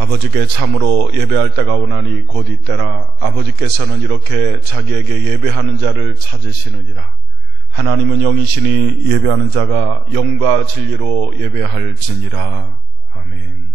아버지께 참으로 예배할 때가 오나니 곧 이때라. 아버지께서는 이렇게 자기에게 예배하는 자를 찾으시느니라. 하나님은 영이시니 예배하는 자가 영과 진리로 예배할지니라. 아멘.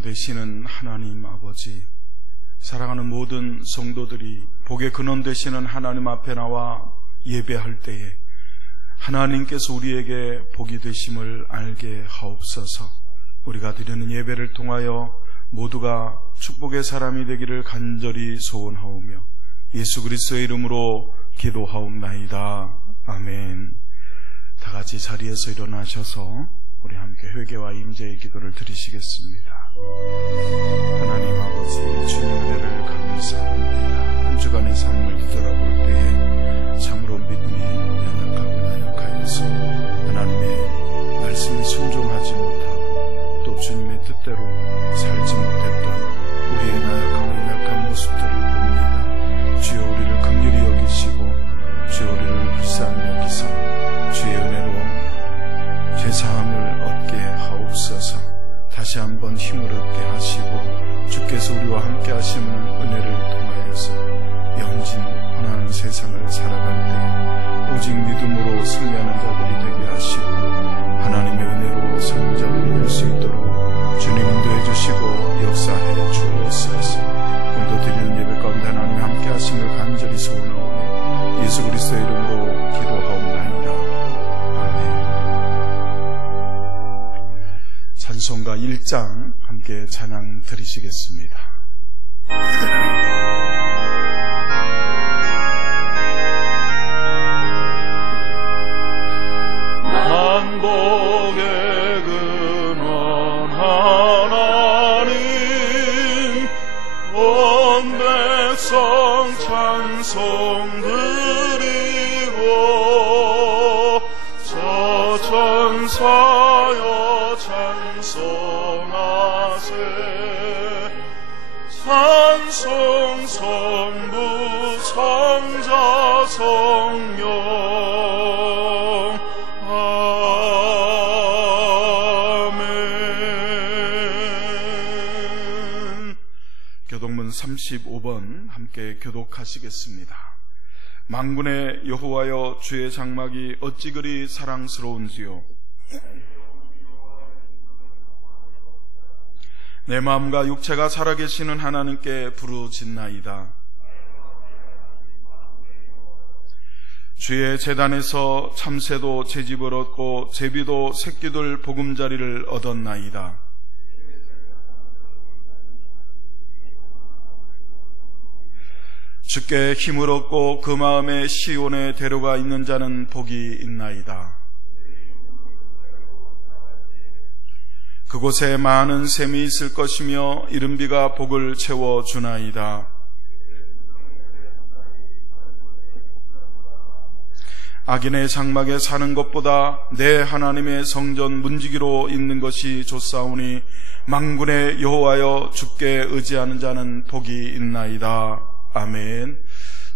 되시는 하나님 아버지, 사랑하는 모든 성도들이 복의 근원 되시는 하나님 앞에 나와 예배할 때에 하나님께서 우리에게 복이 되심을 알게 하옵소서. 우리가 드리는 예배를 통하여 모두가 축복의 사람이 되기를 간절히 소원하오며 예수 그리스도의 이름으로 기도하옵나이다. 아멘. 다 같이 자리에서 일어나셔서 우리 함께 회개와 임재의 기도를 드리시겠습니다. 하나님 아버지, 주님 은혜를 감사합니다. 한 주간의 삶을 뒤돌아볼 때에 참으로 믿음이 연약하고 나약하여서 하나님의 말씀에 순종하지 못하고 또 주님의 뜻대로 살지 못했던 우리의 나약하고 연약한 모습들을 봅니다. 주여 우리를 긍휼히 여기시고 주여 우리를 불쌍히 여기사 주의 은혜로 죄사함을 얻게 하옵소서. 다시 한번 힘을 얻게 하시고 주께서 우리와 함께 하시는 은혜를 통하여서 연진 환한 세상을 살아갈 때 오직 믿음으로 승리하는 자들이 되게 하시고 하나님의 은혜로 선자들이 될 수 있도록 주님 인도해 주시고 역사해 주옵소서. 오늘도 드리는 예배 가운데 하나님 함께 하심을 간절히 소원하오며 예수 그리스도의 이름으로 기도하옵나이다. 아멘. 찬송가 1장 함께 찬양 드리시겠습니다. 만복의 근원 하나님 온 백성 찬송 드리고 저 천사여 찬송하세 찬송 성부 성자 성령 아멘. 교독문 35번 함께 교독하시겠습니다. 만군의 여호와여, 주의 장막이 어찌 그리 사랑스러운지요. 내 마음과 육체가 살아계시는 하나님께 부르짖나이다. 주의 제단에서 참새도 채집을 얻고 제비도 새끼들 보금자리를 얻었나이다. 주께 힘을 얻고 그 마음에 시온의 대로가 있는 자는 복이 있나이다. 그곳에 많은 샘이 있을 것이며 이른비가 복을 채워주나이다. 악인의 장막에 사는 것보다 내 하나님의 성전 문지기로 있는 것이 좋사오니 만군의 여호와여, 주께 의지하는 자는 복이 있나이다. 아멘.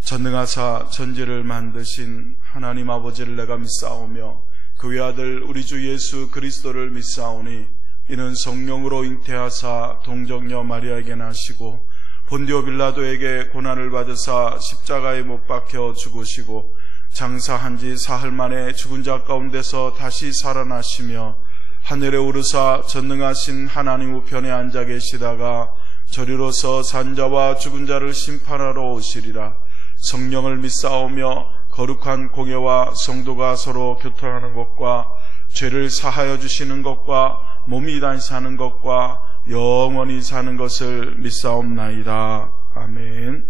전능하사 천지를 만드신 하나님 아버지를 내가 믿사오며 그 외아들 우리 주 예수 그리스도를 믿사오니 이는 성령으로 잉태하사 동정녀 마리아에게 나시고 본디오 빌라도에게 고난을 받으사 십자가에 못 박혀 죽으시고 장사한 지 사흘 만에 죽은 자 가운데서 다시 살아나시며 하늘에 오르사 전능하신 하나님 우편에 앉아 계시다가 저리로서 산자와 죽은 자를 심판하러 오시리라. 성령을 믿사오며 거룩한 공예와 성도가 서로 교통하는 것과 죄를 사하여 주시는 것과 몸이 다시 사는 것과 영원히 사는 것을 믿사옵나이다. 아멘.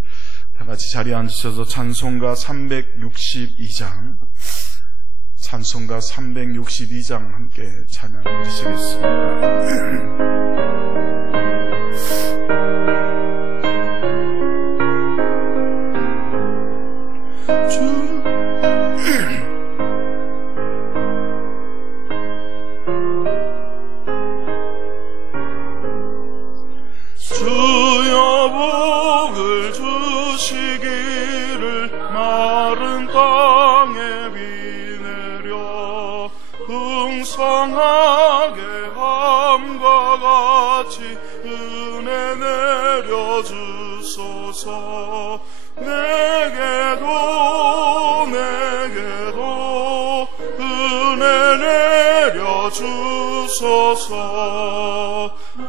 다 같이 자리에 앉으셔서 찬송가 362장 함께 찬양 드리시겠습니다. 풍성하게 함과 같이 은혜 내려주소서. 내게도 은혜 내려주소서.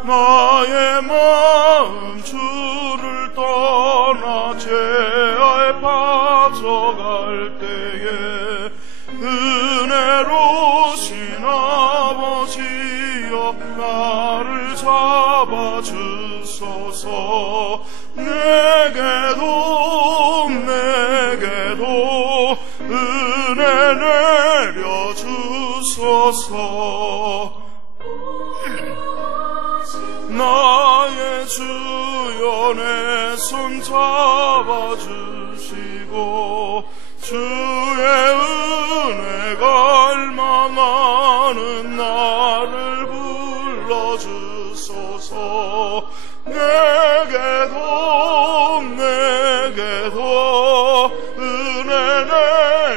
나의 마음 주를 떠나 죄에 빠져갈 때에 은혜로우신 아버지여 나를 잡아주소서. 내게도 은혜 내려주소서. 나의 주여 내 손 잡아주시고 주의 은혜가 갈망하는 나를 불러주소서. 내게도 은혜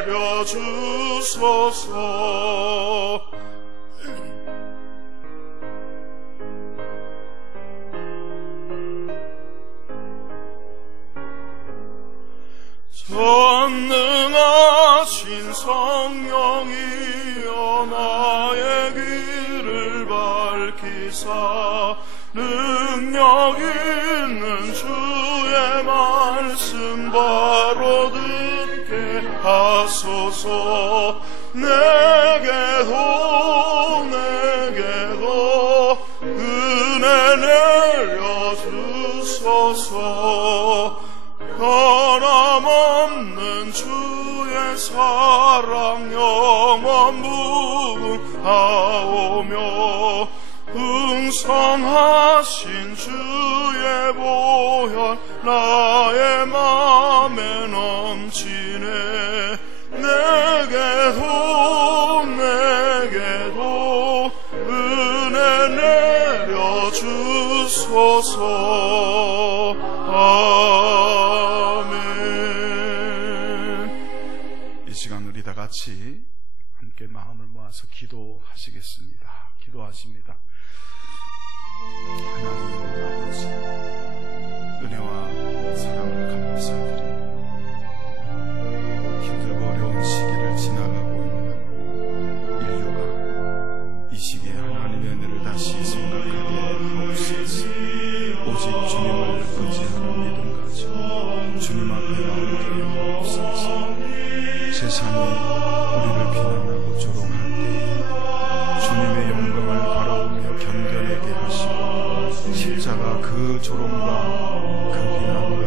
내려주소서. 전능하신 성령이여 나의 길을 밝히사 능력 있는 주의 말씀 바로 듣게 하소서. 내게도 은혜 내려주소서. 변함없는 주의 사랑 영원 무궁하오며 풍성하신 주의 보혈 나의 맘에 넘치네. 내게도 은혜 내려주소서. 이 시간 우리 다 같이 함께 마음을 모아서 기도하시겠습니다. 기도하십니다. 하나님 아버지, 은혜와 사랑을 감사드리며 힘들고 어려운 시기를 지나가고 있는 인류가 이 시기에 하나님의 은혜를 다시 생각하게 하옵소서. 오직 주님을 의지하는 믿음 가져 주님 앞에 나오게 하옵소서. 세상이 우리를 비난하고 조롱할 때에 주님의 영광을 바라보며 견뎌내게 하시고 십자가 그 조롱과 그 비난과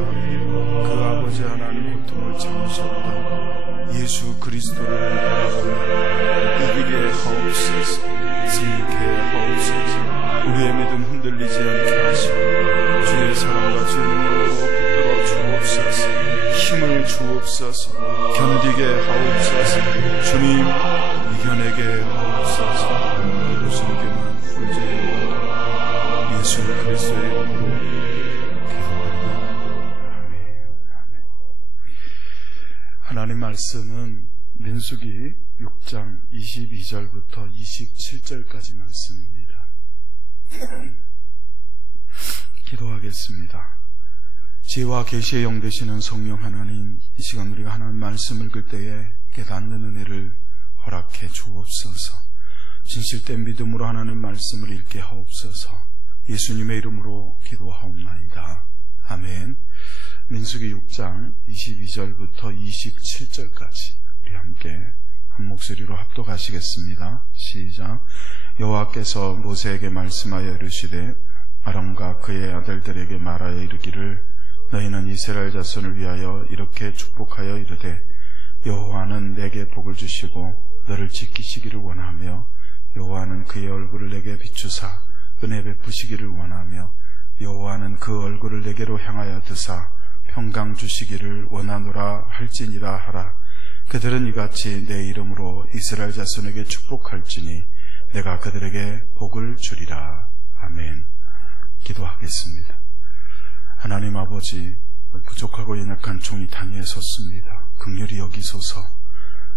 그 아버지 하나님 고통을 참으셨던 예수 그리스도를 바라보며 이기게 하옵소서. 승리케 하옵소서. 우리의 믿음 흔들리지 않게 하시고 주의 사랑과 주의 능력으로 붙들어 주옵소서. 힘을 주옵소서. 견디게 하옵소서. 주님 이겨내게 하옵소서. 모든 성경은 문제이고 예수 그리스도의 이름으로 기도합니다. 아멘. 하나님 말씀은 민수기 6장 22절부터 27절까지 말씀입니다. 기도하겠습니다. 지혜와 계시의 영 되시는 성령 하나님, 이 시간 우리가 하나님 말씀 읽을 때에 깨닫는 은혜를 허락해 주옵소서. 진실된 믿음으로 하나님 말씀을 읽게 하옵소서. 예수님의 이름으로 기도하옵나이다. 아멘. 민수기 6장 22절부터 27절까지 우리 함께 한 목소리로 합독하시겠습니다. 시작. 여호와께서 모세에게 말씀하여 이르시되 아론과 그의 아들들에게 말하여 이르기를 너희는 이스라엘 자손을 위하여 이렇게 축복하여 이르되 여호와는 내게 복을 주시고 너를 지키시기를 원하며 여호와는 그의 얼굴을 내게 비추사 은혜 베푸시기를 원하며 여호와는 그 얼굴을 내게로 향하여 드사 평강 주시기를 원하노라 할지니라 하라. 그들은 이같이 내 이름으로 이스라엘 자손에게 축복할지니 내가 그들에게 복을 주리라. 아멘. 기도하겠습니다. 하나님 아버지, 부족하고 연약한 종이 단 위에 섰습니다. 긍휼히 여기소서.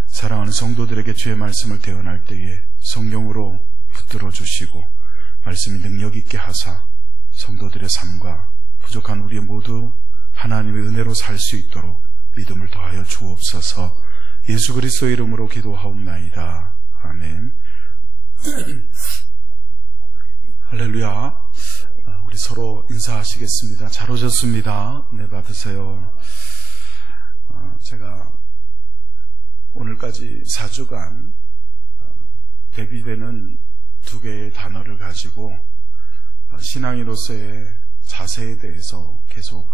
사랑하는 성도들에게 주의 말씀을 대언할 때에 성경으로 붙들어 주시고 말씀이 능력 있게 하사 성도들의 삶과 부족한 우리 모두 하나님의 은혜로 살 수 있도록 믿음을 더하여 주옵소서. 예수 그리스도의 이름으로 기도하옵나이다. 아멘. 할렐루야. 우리 서로 인사하시겠습니다. 잘 오셨습니다. 네, 받으세요. 제가 오늘까지 4주간 대비되는 두 개의 단어를 가지고 신앙인으로서의 자세에 대해서 계속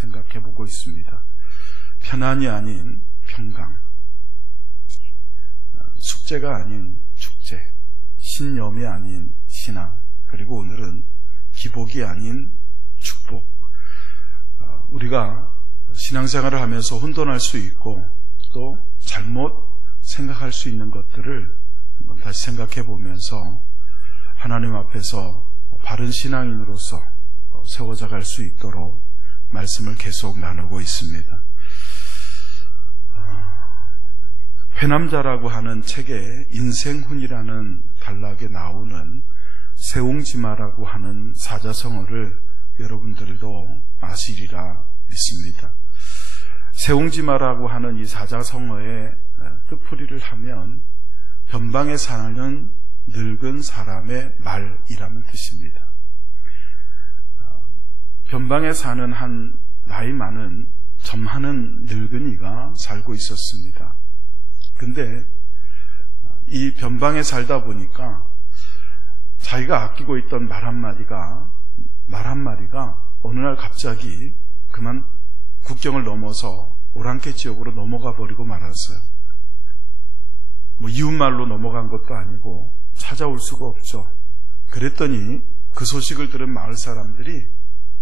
생각해 보고 있습니다. 편안이 아닌 평강, 숙제가 아닌 축제, 신념이 아닌 신앙, 그리고 오늘은 기복이 아닌 축복. 우리가 신앙생활을 하면서 혼돈할 수 있고 또 잘못 생각할 수 있는 것들을 다시 생각해 보면서 하나님 앞에서 바른 신앙인으로서 세워져 갈 수 있도록 말씀을 계속 나누고 있습니다. 회남자라고 하는 책에 인생훈이라는 단락에 나오는 세옹지마라고 하는 사자성어를 여러분들도 아시리라 믿습니다. 세옹지마라고 하는 이 사자성어의 뜻풀이를 하면 변방에 사는 늙은 사람의 말이라는 뜻입니다. 변방에 사는 한 나이 많은 점하는 늙은이가 살고 있었습니다. 근데 이 변방에 살다 보니까 자기가 아끼고 있던 말 한마디가 어느 날 갑자기 그만 국경을 넘어서 오랑캐 지역으로 넘어가 버리고 말았어요. 이웃말로 넘어간 것도 아니고 찾아올 수가 없죠. 그랬더니 그 소식을 들은 마을 사람들이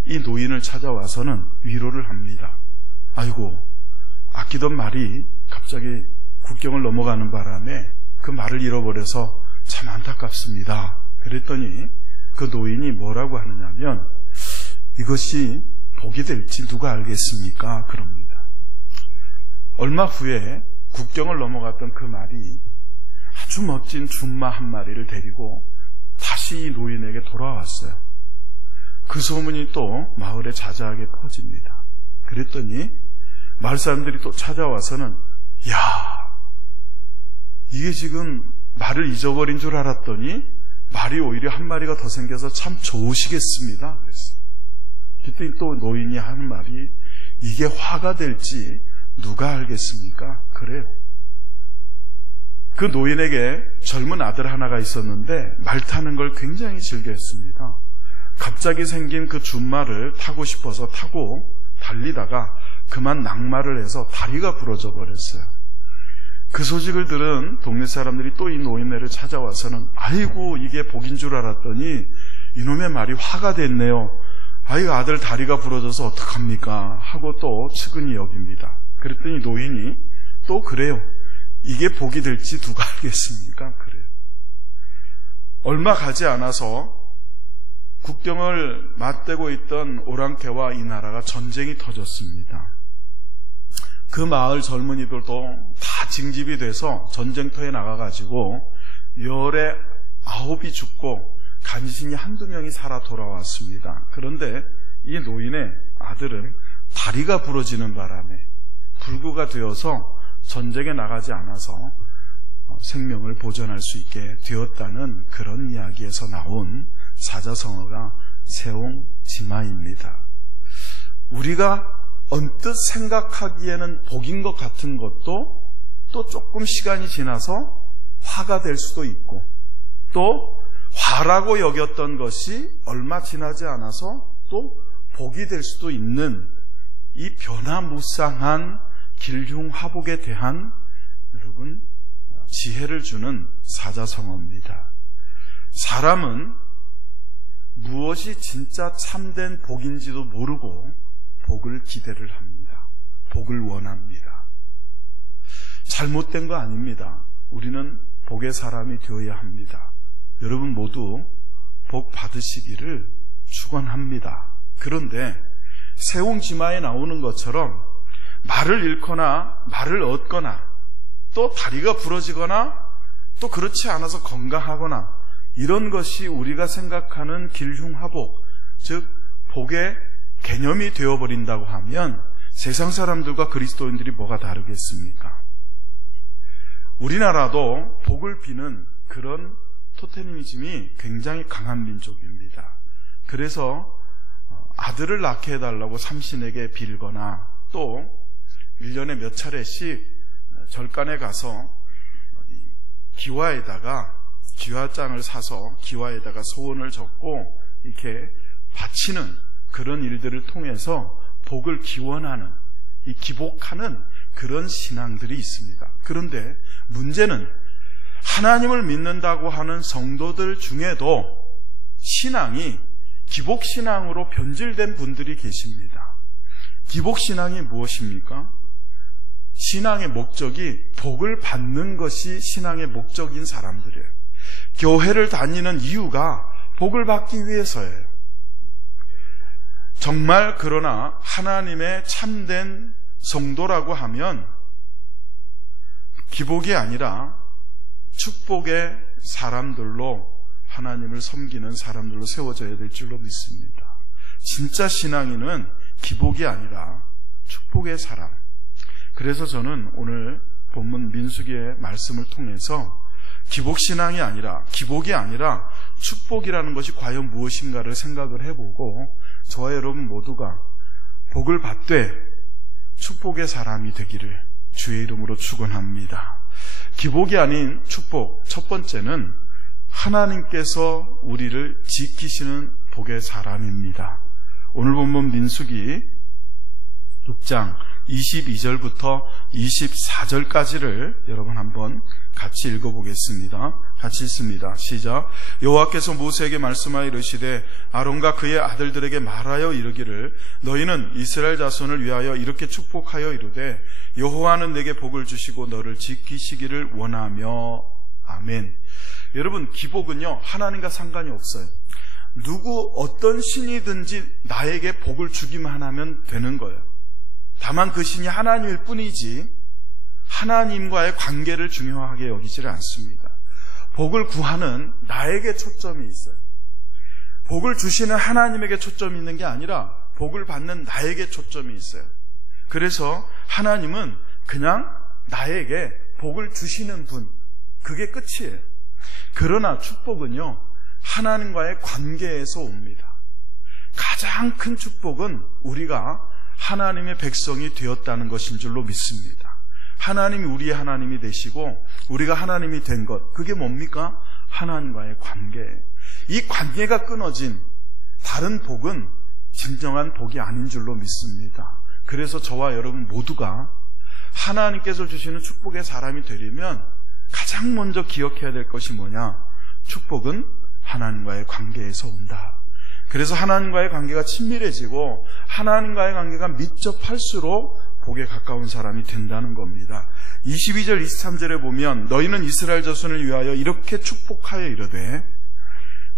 이 노인을 찾아와서는 위로를 합니다. 아이고, 아끼던 말이 갑자기 국경을 넘어가는 바람에 그 말을 잃어버려서 참 안타깝습니다. 그랬더니 그 노인이 뭐라고 하느냐면 이것이 복이 될지 누가 알겠습니까? 그럽니다. 얼마 후에 국경을 넘어갔던 그 말이 아주 멋진 준마 한 마리를 데리고 다시 이 노인에게 돌아왔어요. 그 소문이 또 마을에 자자하게 퍼집니다. 그랬더니 마을 사람들이 또 찾아와서는 이게 지금 말을 잊어버린 줄 알았더니 말이 오히려 한 마리가 더 생겨서 참 좋으시겠습니다. 그랬어요. 그때 또 노인이 하는 말이 이게 화가 될지 누가 알겠습니까? 그래요. 그 노인에게 젊은 아들 하나가 있었는데 말 타는 걸 굉장히 즐겨했습니다. 갑자기 생긴 그 준말을 타고 싶어서 타고 달리다가 그만 낙마를 해서 다리가 부러져 버렸어요. 그 소식을 들은 동네 사람들이 또 이 노인네를 찾아와서는 아이고 이게 복인 줄 알았더니 이놈의 말이 화가 됐네요. 아이고 아들 다리가 부러져서 어떡합니까? 하고 또 측은히 여깁니다. 그랬더니 노인이 또 그래요. 이게 복이 될지 누가 알겠습니까? 그래요. 얼마 가지 않아서 국경을 맞대고 있던 오랑캐와 이 나라가 전쟁이 터졌습니다. 그 마을 젊은이들도 다 징집이 돼서 전쟁터에 나가가지고 열에 9이 죽고 간신히 한두 명이 살아 돌아왔습니다. 그런데 이 노인의 아들은 다리가 부러지는 바람에 불구가 되어서 전쟁에 나가지 않아서 생명을 보존할 수 있게 되었다는 그런 이야기에서 나온 사자성어가 세옹지마입니다. 우리가 언뜻 생각하기에는 복인 것 같은 것도 또 조금 시간이 지나서 화가 될 수도 있고 또 화라고 여겼던 것이 얼마 지나지 않아서 또 복이 될 수도 있는 이 변화무쌍한 길흉화복에 대한 여러분 지혜를 주는 사자성어입니다. 사람은 무엇이 진짜 참된 복인지도 모르고 복을 기대를 합니다. 복을 원합니다. 잘못된 거 아닙니다. 우리는 복의 사람이 되어야 합니다. 여러분 모두 복 받으시기를 축원합니다. 그런데 세옹지마에 나오는 것처럼 말을 잃거나 말을 얻거나 또 다리가 부러지거나 또 그렇지 않아서 건강하거나 이런 것이 우리가 생각하는 길흉화복, 즉 복의 개념이 되어버린다고 하면 세상 사람들과 그리스도인들이 뭐가 다르겠습니까? 우리나라도 복을 비는 그런 토테미즘이 굉장히 강한 민족입니다. 그래서 아들을 낳게 해달라고 삼신에게 빌거나 또 1년에 몇 차례씩 절간에 가서 기와장을 사서 기와에다가 소원을 적고 이렇게 바치는 그런 일들을 통해서 복을 기원하는, 기복하는 그런 신앙들이 있습니다. 그런데 문제는 하나님을 믿는다고 하는 성도들 중에도 신앙이 기복신앙으로 변질된 분들이 계십니다. 기복신앙이 무엇입니까? 신앙의 목적이 복을 받는 것이 신앙의 목적인 사람들이에요. 교회를 다니는 이유가 복을 받기 위해서예요. 정말 그러나 하나님의 참된 성도라고 하면 기복이 아니라 축복의 사람들로 하나님을 섬기는 사람들로 세워져야 될 줄로 믿습니다. 진짜 신앙인은 기복이 아니라 축복의 사람. 그래서 저는 오늘 본문 민수기의 말씀을 통해서 기복신앙이 아니라, 기복이 아니라 축복이라는 것이 과연 무엇인가를 생각을 해보고 저와 여러분 모두가 복을 받되 축복의 사람이 되기를 주의 이름으로 축원합니다. 기복이 아닌 축복, 첫 번째는 하나님께서 우리를 지키시는 복의 사람입니다. 오늘 본문 민수기 6장 22절부터 24절까지를 여러분 한번 같이 읽어보겠습니다. 같이 읽습니다. 시작. 여호와께서 모세에게 말씀하여 이르시되 아론과 그의 아들들에게 말하여 이르기를 너희는 이스라엘 자손을 위하여 이렇게 축복하여 이르되 여호와는 내게 복을 주시고 너를 지키시기를 원하며. 아멘. 여러분, 기복은요 하나님과 상관이 없어요. 누구 어떤 신이든지 나에게 복을 주기만 하면 되는 거예요. 다만 그 신이 하나님일 뿐이지 하나님과의 관계를 중요하게 여기지를 않습니다. 복을 구하는 나에게 초점이 있어요. 복을 주시는 하나님에게 초점이 있는 게 아니라 복을 받는 나에게 초점이 있어요. 그래서 하나님은 그냥 나에게 복을 주시는 분, 그게 끝이에요. 그러나 축복은요 하나님과의 관계에서 옵니다. 가장 큰 축복은 우리가 하나님의 백성이 되었다는 것인 줄로 믿습니다. 하나님이 우리의 하나님이 되시고 우리가 하나님이 된 것, 그게 뭡니까? 하나님과의 관계예요. 이 관계가 끊어진 다른 복은 진정한 복이 아닌 줄로 믿습니다. 그래서 저와 여러분 모두가 하나님께서 주시는 축복의 사람이 되려면 가장 먼저 기억해야 될 것이 뭐냐? 축복은 하나님과의 관계에서 온다. 그래서 하나님과의 관계가 친밀해지고 하나님과의 관계가 밀접할수록 복에 가까운 사람이 된다는 겁니다. 22절 23절에 보면 너희는 이스라엘 자손을 위하여 이렇게 축복하여 이르되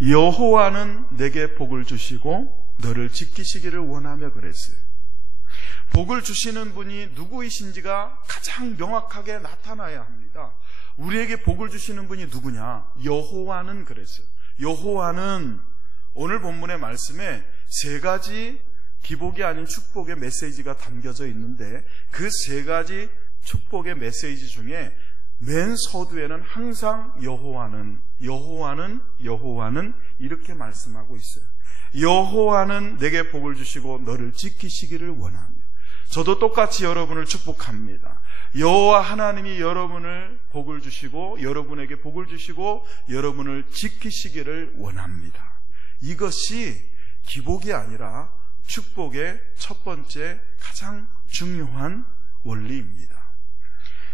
여호와는 내게 복을 주시고 너를 지키시기를 원하며 그랬어요. 복을 주시는 분이 누구이신지가 가장 명확하게 나타나야 합니다. 우리에게 복을 주시는 분이 누구냐? 여호와는 그랬어요. 여호와는 오늘 본문의 말씀에 세 가지 기복이 아닌 축복의 메시지가 담겨져 있는데 그 세 가지 축복의 메시지 중에 맨 서두에는 항상 여호와는 이렇게 말씀하고 있어요. 여호와는 내게 복을 주시고 너를 지키시기를 원합니다. 저도 똑같이 여러분을 축복합니다. 여호와 하나님이 여러분을 복을 주시고 여러분에게 복을 주시고 여러분을 지키시기를 원합니다. 이것이 기복이 아니라 축복의 첫 번째 가장 중요한 원리입니다.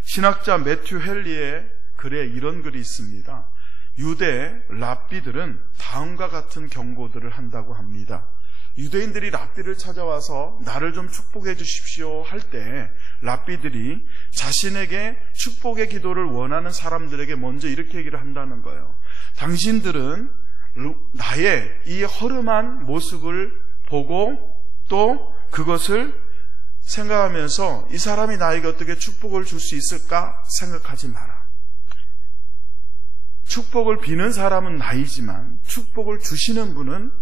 신학자 매튜 헨리의 글에 이런 글이 있습니다. 유대 랍비들은 다음과 같은 경고들을 한다고 합니다. 유대인들이 랍비를 찾아와서 나를 좀 축복해 주십시오 할 때 랍비들이 자신에게 축복의 기도를 원하는 사람들에게 먼저 이렇게 얘기를 한다는 거예요. 당신들은 나의 이 허름한 모습을 보고 또 그것을 생각하면서 이 사람이 나에게 어떻게 축복을 줄 수 있을까 생각하지 마라. 축복을 비는 사람은 나이지만 축복을 주시는 분은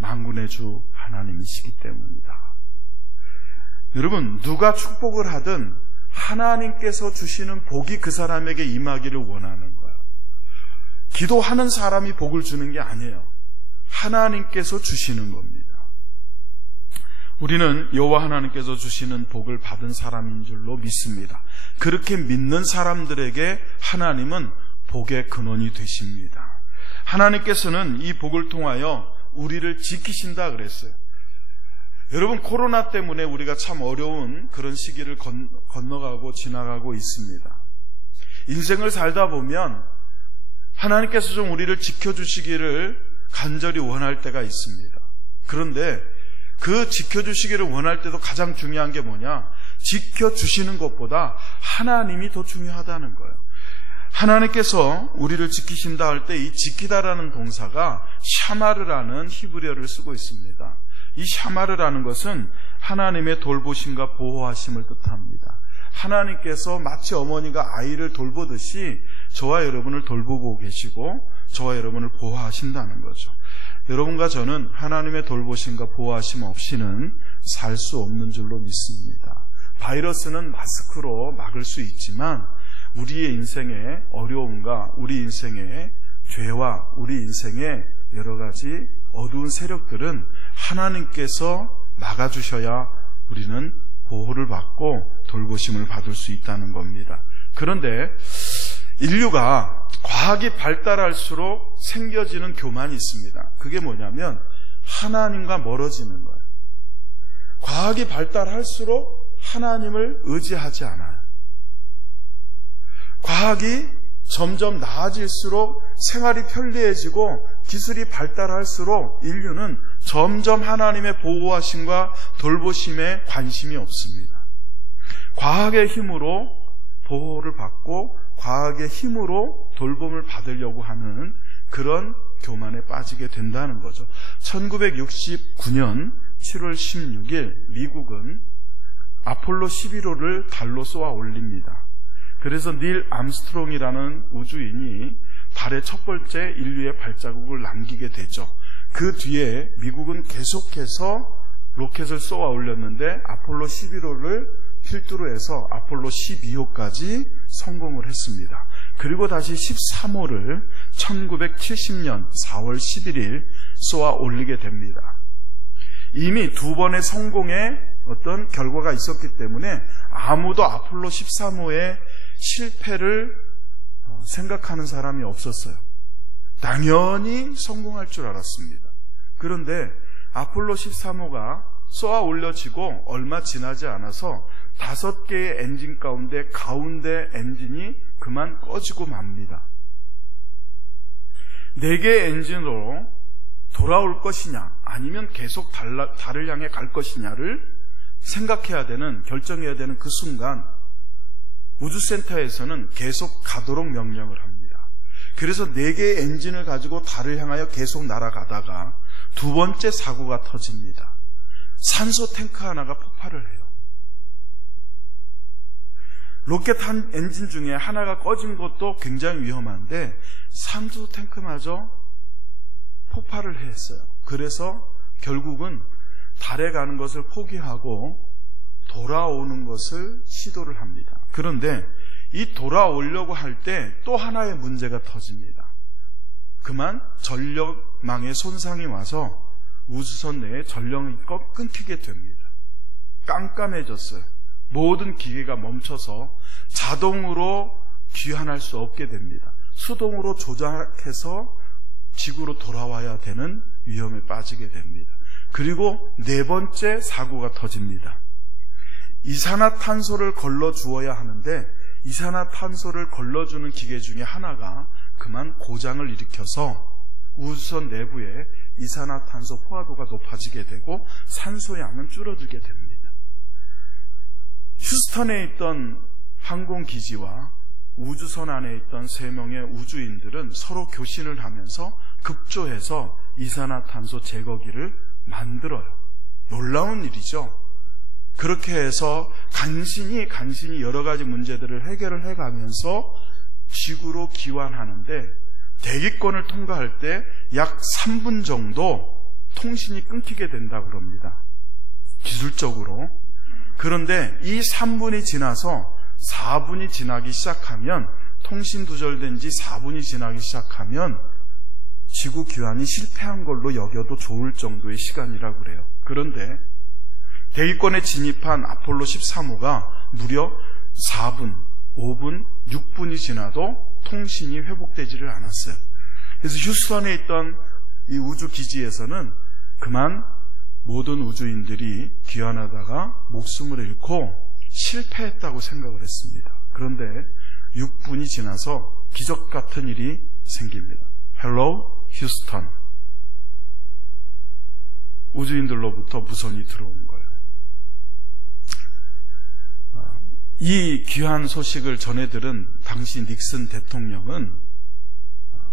만군의 주 하나님이시기 때문이다. 여러분, 누가 축복을 하든 하나님께서 주시는 복이 그 사람에게 임하기를 원하는 거예요. 기도하는 사람이 복을 주는 게 아니에요. 하나님께서 주시는 겁니다. 우리는 여호와 하나님께서 주시는 복을 받은 사람인 줄로 믿습니다. 그렇게 믿는 사람들에게 하나님은 복의 근원이 되십니다. 하나님께서는 이 복을 통하여 우리를 지키신다 그랬어요. 여러분, 코로나 때문에 우리가 참 어려운 그런 시기를 건너가고 지나가고 있습니다. 인생을 살다 보면 하나님께서 좀 우리를 지켜주시기를 간절히 원할 때가 있습니다. 그런데 그 지켜주시기를 원할 때도 가장 중요한 게 뭐냐? 지켜주시는 것보다 하나님이 더 중요하다는 거예요. 하나님께서 우리를 지키신다 할 때 이 지키다라는 동사가 샤마르라는 히브리어를 쓰고 있습니다. 이 샤마르라는 것은 하나님의 돌보심과 보호하심을 뜻합니다. 하나님께서 마치 어머니가 아이를 돌보듯이 저와 여러분을 돌보고 계시고 저와 여러분을 보호하신다는 거죠. 여러분과 저는 하나님의 돌보심과 보호하심 없이는 살 수 없는 줄로 믿습니다. 바이러스는 마스크로 막을 수 있지만 우리의 인생의 어려움과 우리 인생의 죄와 우리 인생의 여러 가지 어두운 세력들은 하나님께서 막아주셔야 우리는 보호를 받고 돌보심을 받을 수 있다는 겁니다. 그런데 인류가 과학이 발달할수록 생겨지는 교만이 있습니다. 그게 뭐냐면 하나님과 멀어지는 거예요. 과학이 발달할수록 하나님을 의지하지 않아요. 과학이 점점 나아질수록 생활이 편리해지고 기술이 발달할수록 인류는 점점 하나님의 보호하심과 돌보심에 관심이 없습니다. 과학의 힘으로 보호를 받고 과학의 힘으로 돌봄을 받으려고 하는 그런 교만에 빠지게 된다는 거죠. 1969년 7월 16일 미국은 아폴로 11호를 달로 쏘아 올립니다. 그래서 닐 암스트롱이라는 우주인이 달의 첫 번째 인류의 발자국을 남기게 되죠. 그 뒤에 미국은 계속해서 로켓을 쏘아 올렸는데 아폴로 11호를 필두로 해서 아폴로 12호까지 성공을 했습니다. 그리고 다시 13호를 1970년 4월 11일 쏘아 올리게 됩니다. 이미 두 번의 성공의 어떤 결과가 있었기 때문에 아무도 아폴로 13호의 실패를 생각하는 사람이 없었어요. 당연히 성공할 줄 알았습니다. 그런데 아폴로 13호가 쏘아 올려지고 얼마 지나지 않아서 5개의 엔진 가운데 엔진이 그만 꺼지고 맙니다. 4개의 엔진으로 돌아올 것이냐 아니면 계속 달을 향해 갈 것이냐를 생각해야 되는, 결정해야 되는 그 순간 우주센터에서는 계속 가도록 명령을 합니다. 그래서 4개의 엔진을 가지고 달을 향하여 계속 날아가다가 두 번째 사고가 터집니다. 산소 탱크 하나가 폭발을 해요. 로켓 한 엔진 중에 하나가 꺼진 것도 굉장히 위험한데 산소 탱크마저 폭발을 했어요. 그래서 결국은 달에 가는 것을 포기하고 돌아오는 것을 시도를 합니다. 그런데 이 돌아오려고 할 때 또 하나의 문제가 터집니다. 그만 전력망에 손상이 와서 우주선 내에 전력이 끊기게 됩니다. 깜깜해졌어요. 모든 기계가 멈춰서 자동으로 귀환할 수 없게 됩니다. 수동으로 조작해서 지구로 돌아와야 되는 위험에 빠지게 됩니다. 그리고 네 번째 사고가 터집니다. 이산화탄소를 걸러주어야 하는데 이산화탄소를 걸러주는 기계 중에 하나가 그만 고장을 일으켜서 우주선 내부에 이산화탄소 포화도가 높아지게 되고 산소량은 줄어들게 됩니다. 휴스턴에 있던 항공기지와 우주선 안에 있던 3명의 우주인들은 서로 교신을 하면서 급조해서 이산화탄소 제거기를 만들어요. 놀라운 일이죠. 그렇게 해서 간신히 여러 가지 문제들을 해결을 해가면서 지구로 귀환하는데 대기권을 통과할 때 약 3분 정도 통신이 끊기게 된다고 합니다. 기술적으로. 그런데 이 3분이 지나서 4분이 지나기 시작하면, 통신 두절된 지 4분이 지나기 시작하면 지구 귀환이 실패한 걸로 여겨도 좋을 정도의 시간이라고 그래요. 그런데 대기권에 진입한 아폴로 13호가 무려 4분, 5분, 6분이 지나도 통신이 회복되지를 않았어요. 그래서 휴스턴에 있던 이 우주기지에서는 그만 모든 우주인들이 귀환하다가 목숨을 잃고 실패했다고 생각을 했습니다. 그런데 6분이 지나서 기적 같은 일이 생깁니다. Hello, 휴스턴. 우주인들로부터 무선이 들어온 거예요. 이 귀한 소식을 전해들은 당시 닉슨 대통령은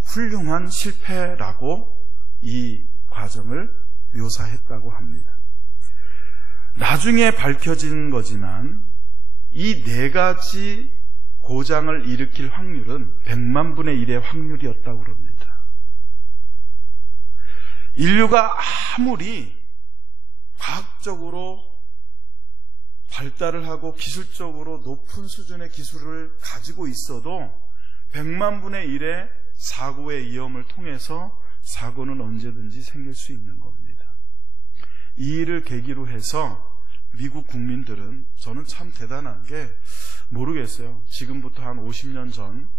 훌륭한 실패라고 이 과정을 묘사했다고 합니다. 나중에 밝혀진 거지만 이 4가지 고장을 일으킬 확률은 100만 분의 1의 확률이었다고 합니다. 인류가 아무리 과학적으로 발달을 하고 기술적으로 높은 수준의 기술을 가지고 있어도 100만 분의 1의 사고의 위험을 통해서 사고는 언제든지 생길 수 있는 겁니다. 이 일을 계기로 해서 미국 국민들은, 저는 참 대단한 게, 모르겠어요. 지금부터 한 50년 전,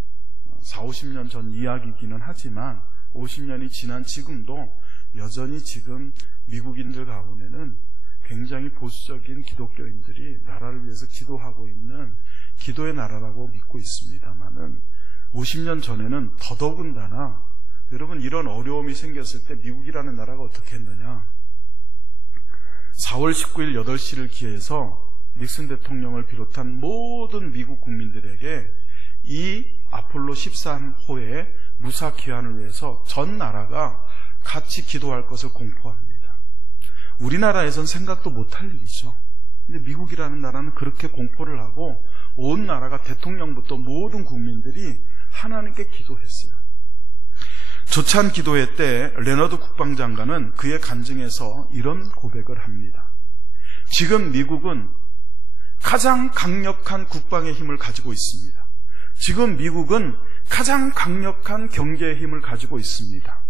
40-50년 전 이야기이기는 하지만 50년이 지난 지금도 여전히 지금 미국인들 가운데는 굉장히 보수적인 기독교인들이 나라를 위해서 기도하고 있는 기도의 나라라고 믿고 있습니다만은 50년 전에는 더더군다나, 여러분, 이런 어려움이 생겼을 때 미국이라는 나라가 어떻게 했느냐. 4월 19일 8시를 기해서 닉슨 대통령을 비롯한 모든 미국 국민들에게 이 아폴로 13호의 무사 귀환을 위해서 전 나라가 같이 기도할 것을 공포합니다. 우리나라에선 생각도 못할 일이죠. 근데 미국이라는 나라는 그렇게 공포를 하고 온 나라가 대통령부터 모든 국민들이 하나님께 기도했어요. 조찬 기도회 때 레너드 국방장관은 그의 간증에서 이런 고백을 합니다. 지금 미국은 가장 강력한 국방의 힘을 가지고 있습니다. 지금 미국은 가장 강력한 경제의 힘을 가지고 있습니다.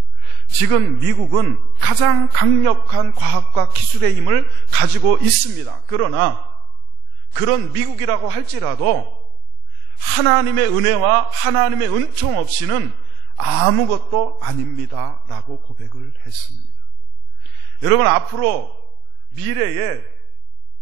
지금 미국은 가장 강력한 과학과 기술의 힘을 가지고 있습니다. 그러나 그런 미국이라고 할지라도 하나님의 은혜와 하나님의 은총 없이는 아무것도 아닙니다 라고 고백을 했습니다. 여러분, 앞으로 미래에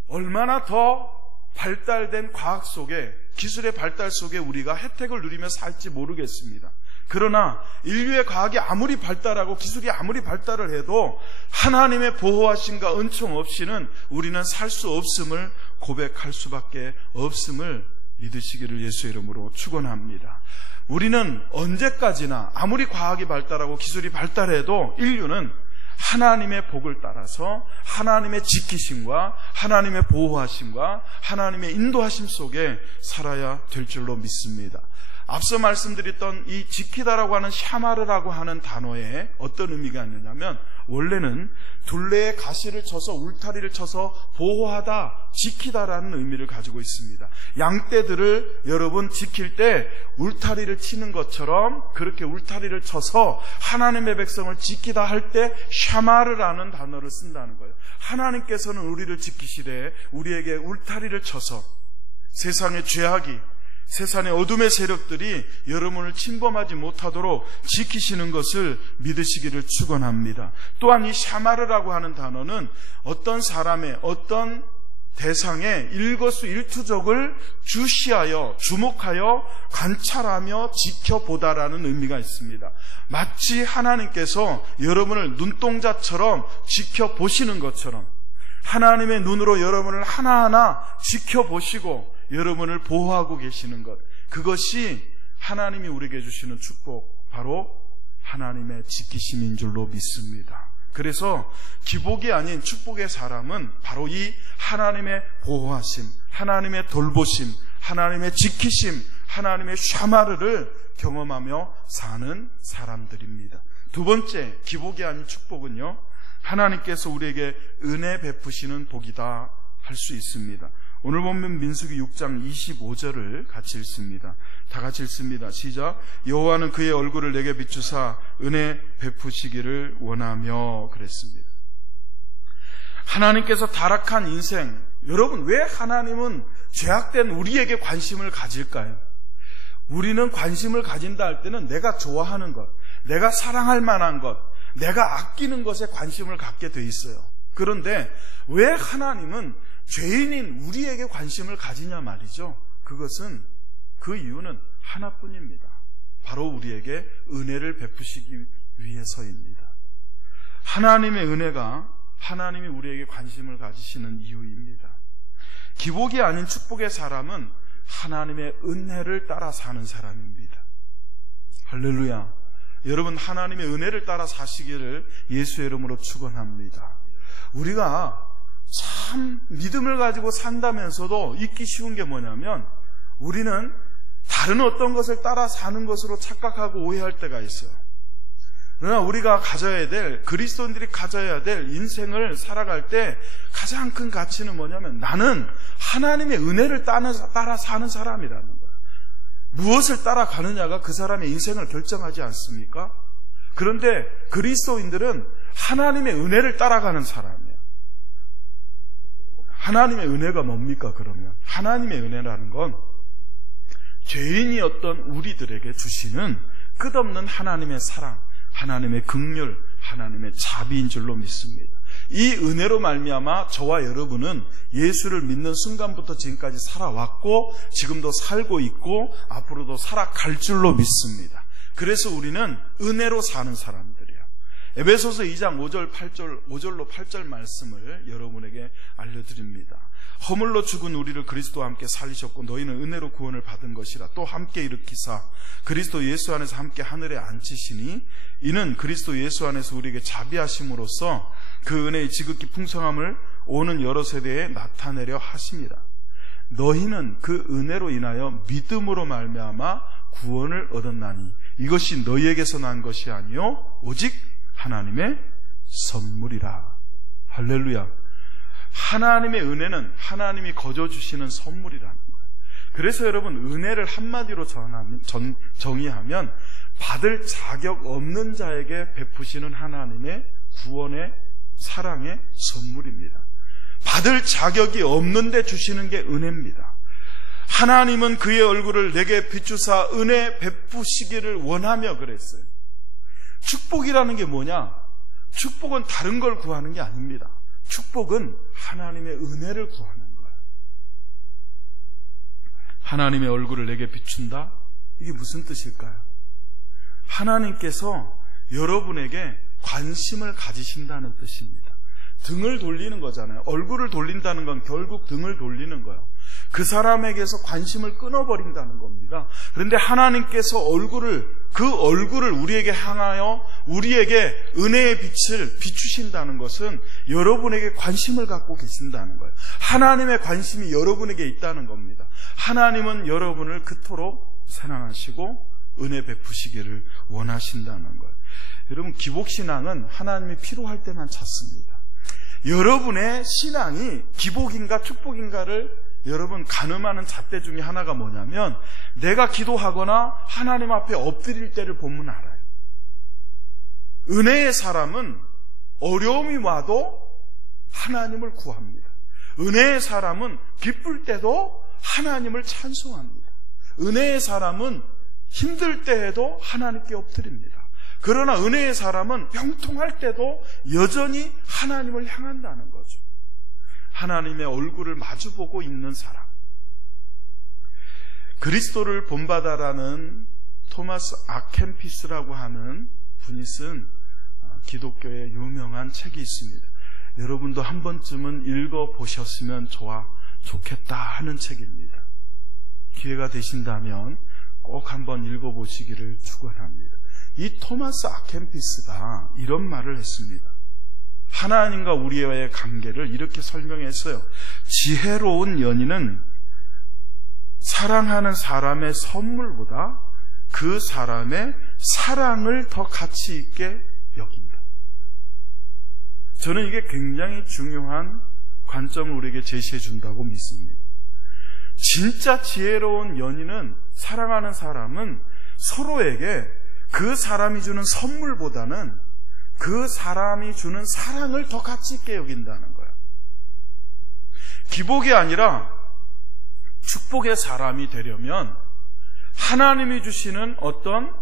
얼마나 더 발달된 과학 속에, 기술의 발달 속에 우리가 혜택을 누리며 살지 모르겠습니다. 그러나 인류의 과학이 아무리 발달하고 기술이 아무리 발달을 해도 하나님의 보호하심과 은총 없이는 우리는 살 수 없음을 고백할 수밖에 없음을 믿으시기를 예수의 이름으로 축원합니다. 우리는 언제까지나 아무리 과학이 발달하고 기술이 발달해도 인류는 하나님의 복을 따라서 하나님의 지키심과 하나님의 보호하심과 하나님의 인도하심 속에 살아야 될 줄로 믿습니다. 앞서 말씀드렸던 이 지키다라고 하는 샤마르라고 하는 단어에 어떤 의미가 있느냐면, 원래는 둘레에 가시를 쳐서 울타리를 쳐서 보호하다, 지키다라는 의미를 가지고 있습니다. 양떼들을 여러분 지킬 때 울타리를 치는 것처럼 그렇게 울타리를 쳐서 하나님의 백성을 지키다 할 때 샤마르라는 단어를 쓴다는 거예요. 하나님께서는 우리를 지키시되 우리에게 울타리를 쳐서 세상의 죄악이, 세상의 어둠의 세력들이 여러분을 침범하지 못하도록 지키시는 것을 믿으시기를 축원합니다. 또한 이 샤마르라고 하는 단어는 어떤 사람의 어떤 대상의 일거수일투족을 주시하여 주목하여 관찰하며 지켜보다라는 의미가 있습니다. 마치 하나님께서 여러분을 눈동자처럼 지켜보시는 것처럼 하나님의 눈으로 여러분을 하나하나 지켜보시고 여러분을 보호하고 계시는 것, 그것이 하나님이 우리에게 주시는 축복, 바로 하나님의 지키심인 줄로 믿습니다. 그래서 기복이 아닌 축복의 사람은 바로 이 하나님의 보호하심, 하나님의 돌보심, 하나님의 지키심, 하나님의 샤마르를 경험하며 사는 사람들입니다. 두 번째, 기복이 아닌 축복은요, 하나님께서 우리에게 은혜 베푸시는 복이다 할 수 있습니다. 오늘 보면 민수기 6장 25절을 같이 읽습니다. 다 같이 읽습니다. 시작. 여호와는 그의 얼굴을 내게 비추사 은혜 베푸시기를 원하며 그랬습니다. 하나님께서 타락한 인생, 여러분 왜 하나님은 죄악된 우리에게 관심을 가질까요? 우리는 관심을 가진다 할 때는 내가 좋아하는 것, 내가 사랑할 만한 것, 내가 아끼는 것에 관심을 갖게 돼 있어요. 그런데 왜 하나님은 죄인인 우리에게 관심을 가지냐 말이죠. 그것은, 그 이유는 하나뿐입니다. 바로 우리에게 은혜를 베푸시기 위해서입니다. 하나님의 은혜가 하나님이 우리에게 관심을 가지시는 이유입니다. 기복이 아닌 축복의 사람은 하나님의 은혜를 따라 사는 사람입니다. 할렐루야. 여러분, 하나님의 은혜를 따라 사시기를 예수의 이름으로 축원합니다. 우리가 참 믿음을 가지고 산다면서도 잊기 쉬운 게 뭐냐면, 우리는 다른 어떤 것을 따라 사는 것으로 착각하고 오해할 때가 있어요. 그러나 우리가 가져야 될, 그리스도인들이 가져야 될 인생을 살아갈 때 가장 큰 가치는 뭐냐면, 나는 하나님의 은혜를 따라 사는 사람이라는 거예요. 무엇을 따라가느냐가 그 사람의 인생을 결정하지 않습니까? 그런데 그리스도인들은 하나님의 은혜를 따라가는 사람이에요. 하나님의 은혜가 뭡니까 그러면? 하나님의 은혜라는 건 죄인이었던 우리들에게 주시는 끝없는 하나님의 사랑, 하나님의 긍휼, 하나님의 자비인 줄로 믿습니다. 이 은혜로 말미암아 저와 여러분은 예수를 믿는 순간부터 지금까지 살아왔고, 지금도 살고 있고, 앞으로도 살아갈 줄로 믿습니다. 그래서 우리는 은혜로 사는 사람들이에요. 에베소서 2장 5절로 8절 말씀을 여러분에게 알려드립니다. 허물로 죽은 우리를 그리스도와 함께 살리셨고 너희는 은혜로 구원을 받은 것이라. 또 함께 일으키사 그리스도 예수 안에서 함께 하늘에 앉히시니 이는 그리스도 예수 안에서 우리에게 자비하심으로써 그 은혜의 지극히 풍성함을 오는 여러 세대에 나타내려 하심이라. 너희는 그 은혜로 인하여 믿음으로 말미암아 구원을 얻었나니 이것이 너희에게서 난 것이 아니요 오직 하나님의 선물이라. 할렐루야. 하나님의 은혜는 하나님이 거저주시는 선물이라는 거예요. 그래서 여러분, 은혜를 한마디로 정의하면 받을 자격 없는 자에게 베푸시는 하나님의 구원의 사랑의 선물입니다. 받을 자격이 없는데 주시는 게 은혜입니다. 하나님은 그의 얼굴을 내게 비추사 은혜 베푸시기를 원하며 그랬어요. 축복이라는 게 뭐냐? 축복은 다른 걸 구하는 게 아닙니다. 축복은 하나님의 은혜를 구하는 거예요. 하나님의 얼굴을 내게 비춘다? 이게 무슨 뜻일까요? 하나님께서 여러분에게 관심을 가지신다는 뜻입니다. 등을 돌리는 거잖아요. 얼굴을 돌린다는 건 결국 등을 돌리는 거예요. 그 사람에게서 관심을 끊어버린다는 겁니다. 그런데 하나님께서 그 얼굴을 우리에게 향하여 우리에게 은혜의 빛을 비추신다는 것은 여러분에게 관심을 갖고 계신다는 거예요. 하나님의 관심이 여러분에게 있다는 겁니다. 하나님은 여러분을 그토록 사랑하시고 은혜 베푸시기를 원하신다는 거예요. 여러분, 기복신앙은 하나님이 필요할 때만 찾습니다. 여러분의 신앙이 기복인가 축복인가를 여러분 가늠하는 잣대 중에 하나가 뭐냐면, 내가 기도하거나 하나님 앞에 엎드릴 때를 보면 알아요. 은혜의 사람은 어려움이 와도 하나님을 구합니다. 은혜의 사람은 기쁠 때도 하나님을 찬송합니다. 은혜의 사람은 힘들 때에도 하나님께 엎드립니다. 그러나 은혜의 사람은 병통할 때도 여전히 하나님을 향한다는 거죠. 하나님의 얼굴을 마주보고 있는 사람. 그리스도를 본받아라는 토마스 아켄피스라고 하는 분이 쓴 기독교의 유명한 책이 있습니다. 여러분도 한 번쯤은 읽어보셨으면 좋겠다 하는 책입니다. 기회가 되신다면 꼭 한번 읽어보시기를 축원합니다. 이 토마스 아켄피스가 이런 말을 했습니다. 하나님과 우리와의 관계를 이렇게 설명했어요. 지혜로운 연인은 사랑하는 사람의 선물보다 그 사람의 사랑을 더 가치 있게 여긴다. 저는 이게 굉장히 중요한 관점을 우리에게 제시해 준다고 믿습니다. 진짜 지혜로운 연인은, 사랑하는 사람은 서로에게 그 사람이 주는 선물보다는 그 사람이 주는 사랑을 더 가치 있게 여긴다는 거예요. 기복이 아니라 축복의 사람이 되려면 하나님이 주시는 어떤,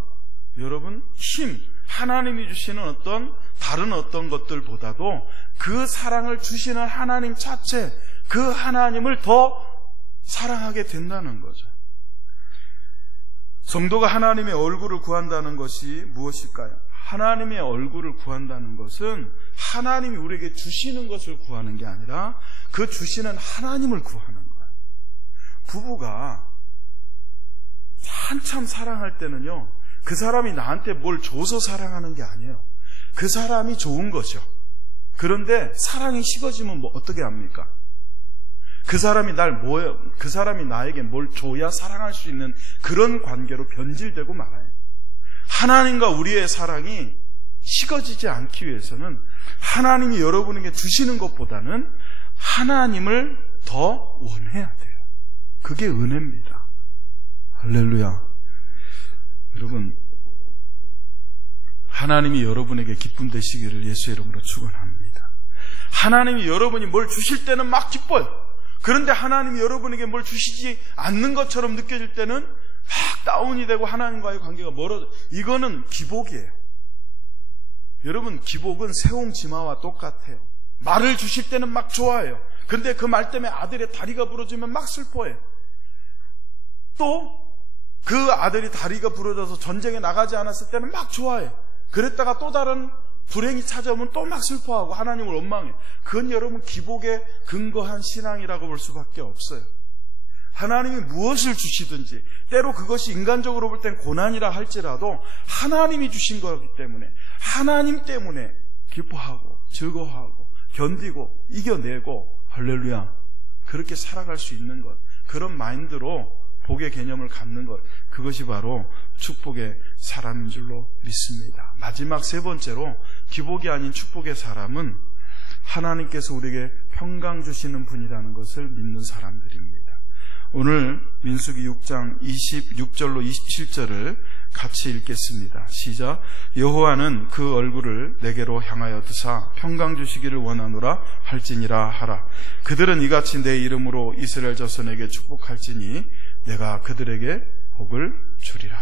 여러분, 힘, 하나님이 주시는 어떤 다른 어떤 것들보다도 그 사랑을 주시는 하나님 자체, 그 하나님을 더 사랑하게 된다는 거죠. 성도가 하나님의 얼굴을 구한다는 것이 무엇일까요? 하나님의 얼굴을 구한다는 것은 하나님이 우리에게 주시는 것을 구하는 게 아니라 그 주시는 하나님을 구하는 거예요. 부부가 한참 사랑할 때는요, 그 사람이 나한테 뭘 줘서 사랑하는 게 아니에요. 그 사람이 좋은 거죠. 그런데 사랑이 식어지면 뭐 어떻게 합니까? 그 사람이 그 사람이 나에게 뭘 줘야 사랑할 수 있는 그런 관계로 변질되고 말아요. 하나님과 우리의 사랑이 식어지지 않기 위해서는 하나님이 여러분에게 주시는 것보다는 하나님을 더 원해야 돼요. 그게 은혜입니다. 할렐루야. 여러분, 하나님이 여러분에게 기쁨 되시기를 예수의 이름으로 축원합니다. 하나님이 여러분이 뭘 주실 때는 막 기뻐요. 그런데 하나님이 여러분에게 뭘 주시지 않는 것처럼 느껴질 때는 막 다운이 되고 하나님과의 관계가 멀어져. 이거는 기복이에요. 여러분, 기복은 새옹지마와 똑같아요. 말을 주실 때는 막 좋아해요. 근데 그 말 때문에 아들의 다리가 부러지면 막 슬퍼해요. 또 그 아들이 다리가 부러져서 전쟁에 나가지 않았을 때는 막 좋아해요. 그랬다가 또 다른 불행이 찾아오면 또 막 슬퍼하고 하나님을 원망해요. 그건 여러분 기복에 근거한 신앙이라고 볼 수밖에 없어요. 하나님이 무엇을 주시든지, 때로 그것이 인간적으로 볼 땐 고난이라 할지라도 하나님이 주신 거기 때문에 하나님 때문에 기뻐하고 즐거워하고 견디고 이겨내고, 할렐루야, 그렇게 살아갈 수 있는 것, 그런 마인드로 복의 개념을 갖는 것, 그것이 바로 축복의 사람인 줄로 믿습니다. 마지막 세 번째로, 기복이 아닌 축복의 사람은 하나님께서 우리에게 평강 주시는 분이라는 것을 믿는 사람들입니다. 오늘 민수기 6장 26절로 27절을 같이 읽겠습니다. 시작. 여호와는 그 얼굴을 내게로 향하여 드사 평강 주시기를 원하노라 할지니라 하라. 그들은 이같이 내 이름으로 이스라엘 자손에게 축복할지니 내가 그들에게 복을 주리라.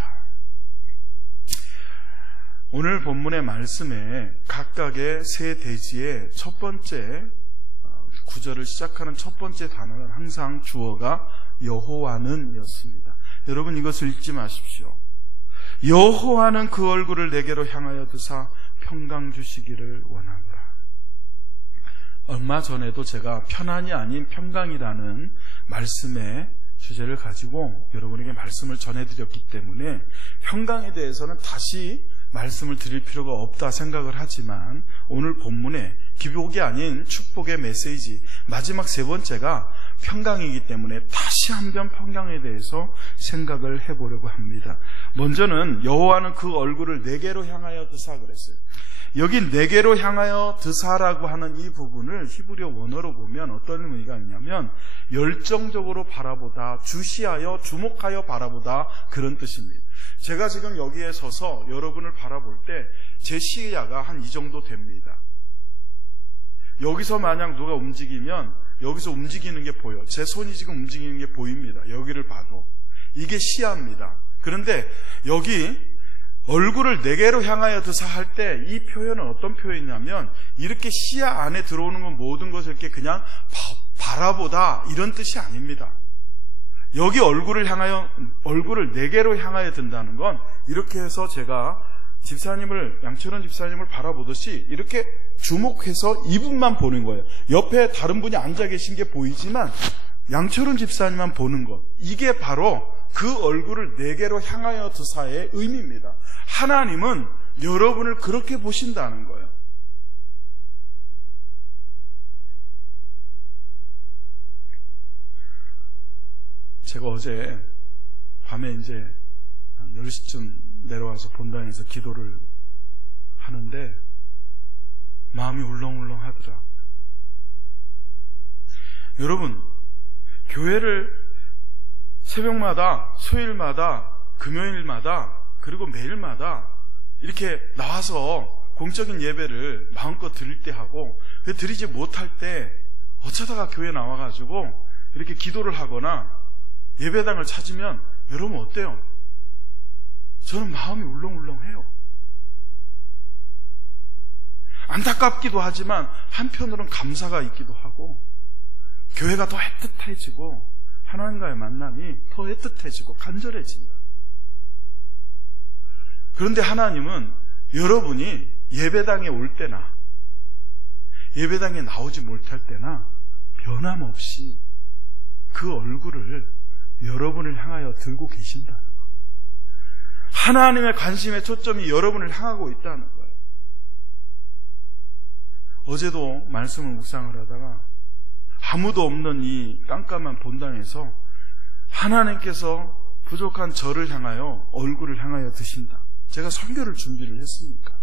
오늘 본문의 말씀에 각각의 세 대지의 첫 번째 구절을 시작하는 첫 번째 단어는 항상 주어가 여호와는 이었습니다. 여러분, 이것을 잊지 마십시오. 여호와는 그 얼굴을 내게로 향하여 드사 평강 주시기를 원하노라. 얼마 전에도 제가 편안이 아닌 평강이라는 말씀의 주제를 가지고 여러분에게 말씀을 전해드렸기 때문에 평강에 대해서는 다시 말씀을 드릴 필요가 없다 생각을 하지만, 오늘 본문에 기복이 아닌 축복의 메시지 마지막 세 번째가 평강이기 때문에 다시 한번 평강에 대해서 생각을 해보려고 합니다. 먼저는 여호와는 그 얼굴을 내게로 향하여 드사 그랬어요. 여기 내게로 향하여 드사라고 하는 이 부분을 히브리어 원어로 보면 어떤 의미가 있냐면 열정적으로 바라보다, 주시하여, 주목하여 바라보다, 그런 뜻입니다. 제가 지금 여기에 서서 여러분을 바라볼 때 제 시야가 한 이 정도 됩니다. 여기서 만약 누가 움직이면 여기서 움직이는 게 보여. 제 손이 지금 움직이는 게 보입니다. 여기를 봐도. 이게 시야입니다. 그런데 여기 얼굴을 내게로 향하여 드사 할 때 이 표현은 어떤 표현이냐면 이렇게 시야 안에 들어오는 건 모든 것을 이렇게 그냥 바라보다 이런 뜻이 아닙니다. 여기 얼굴을 내게로 향하여 든다는 건 이렇게 해서 제가 양철원 집사님을 바라보듯이 이렇게 주목해서 이분만 보는 거예요. 옆에 다른 분이 앉아 계신 게 보이지만 양철원 집사님만 보는 것. 이게 바로 그 얼굴을 내게로 향하여 드사의 의미입니다. 하나님은 여러분을 그렇게 보신다는 거예요. 제가 어제 밤에 이제 한 10시쯤 내려와서 본당에서 기도를 하는데 마음이 울렁울렁 하더라. 여러분, 교회를 새벽마다, 수요일마다, 금요일마다, 그리고 매일마다 이렇게 나와서 공적인 예배를 마음껏 드릴 때 하고 드리지 못할 때 어쩌다가 교회 나와가지고 이렇게 기도를 하거나 예배당을 찾으면 여러분 어때요? 저는 마음이 울렁울렁해요. 안타깝기도 하지만 한편으로는 감사가 있기도 하고 교회가 더 애틋해지고 하나님과의 만남이 더 애틋해지고 간절해진다. 그런데 하나님은 여러분이 예배당에 올 때나 예배당에 나오지 못할 때나 변함없이 그 얼굴을 여러분을 향하여 들고 계신다. 하나님의 관심의 초점이 여러분을 향하고 있다는 거예요. 어제도 말씀을 묵상을 하다가 아무도 없는 이 깜깜한 본당에서 하나님께서 부족한 저를 향하여 얼굴을 향하여 드신다. 제가 설교를 준비를 했으니까,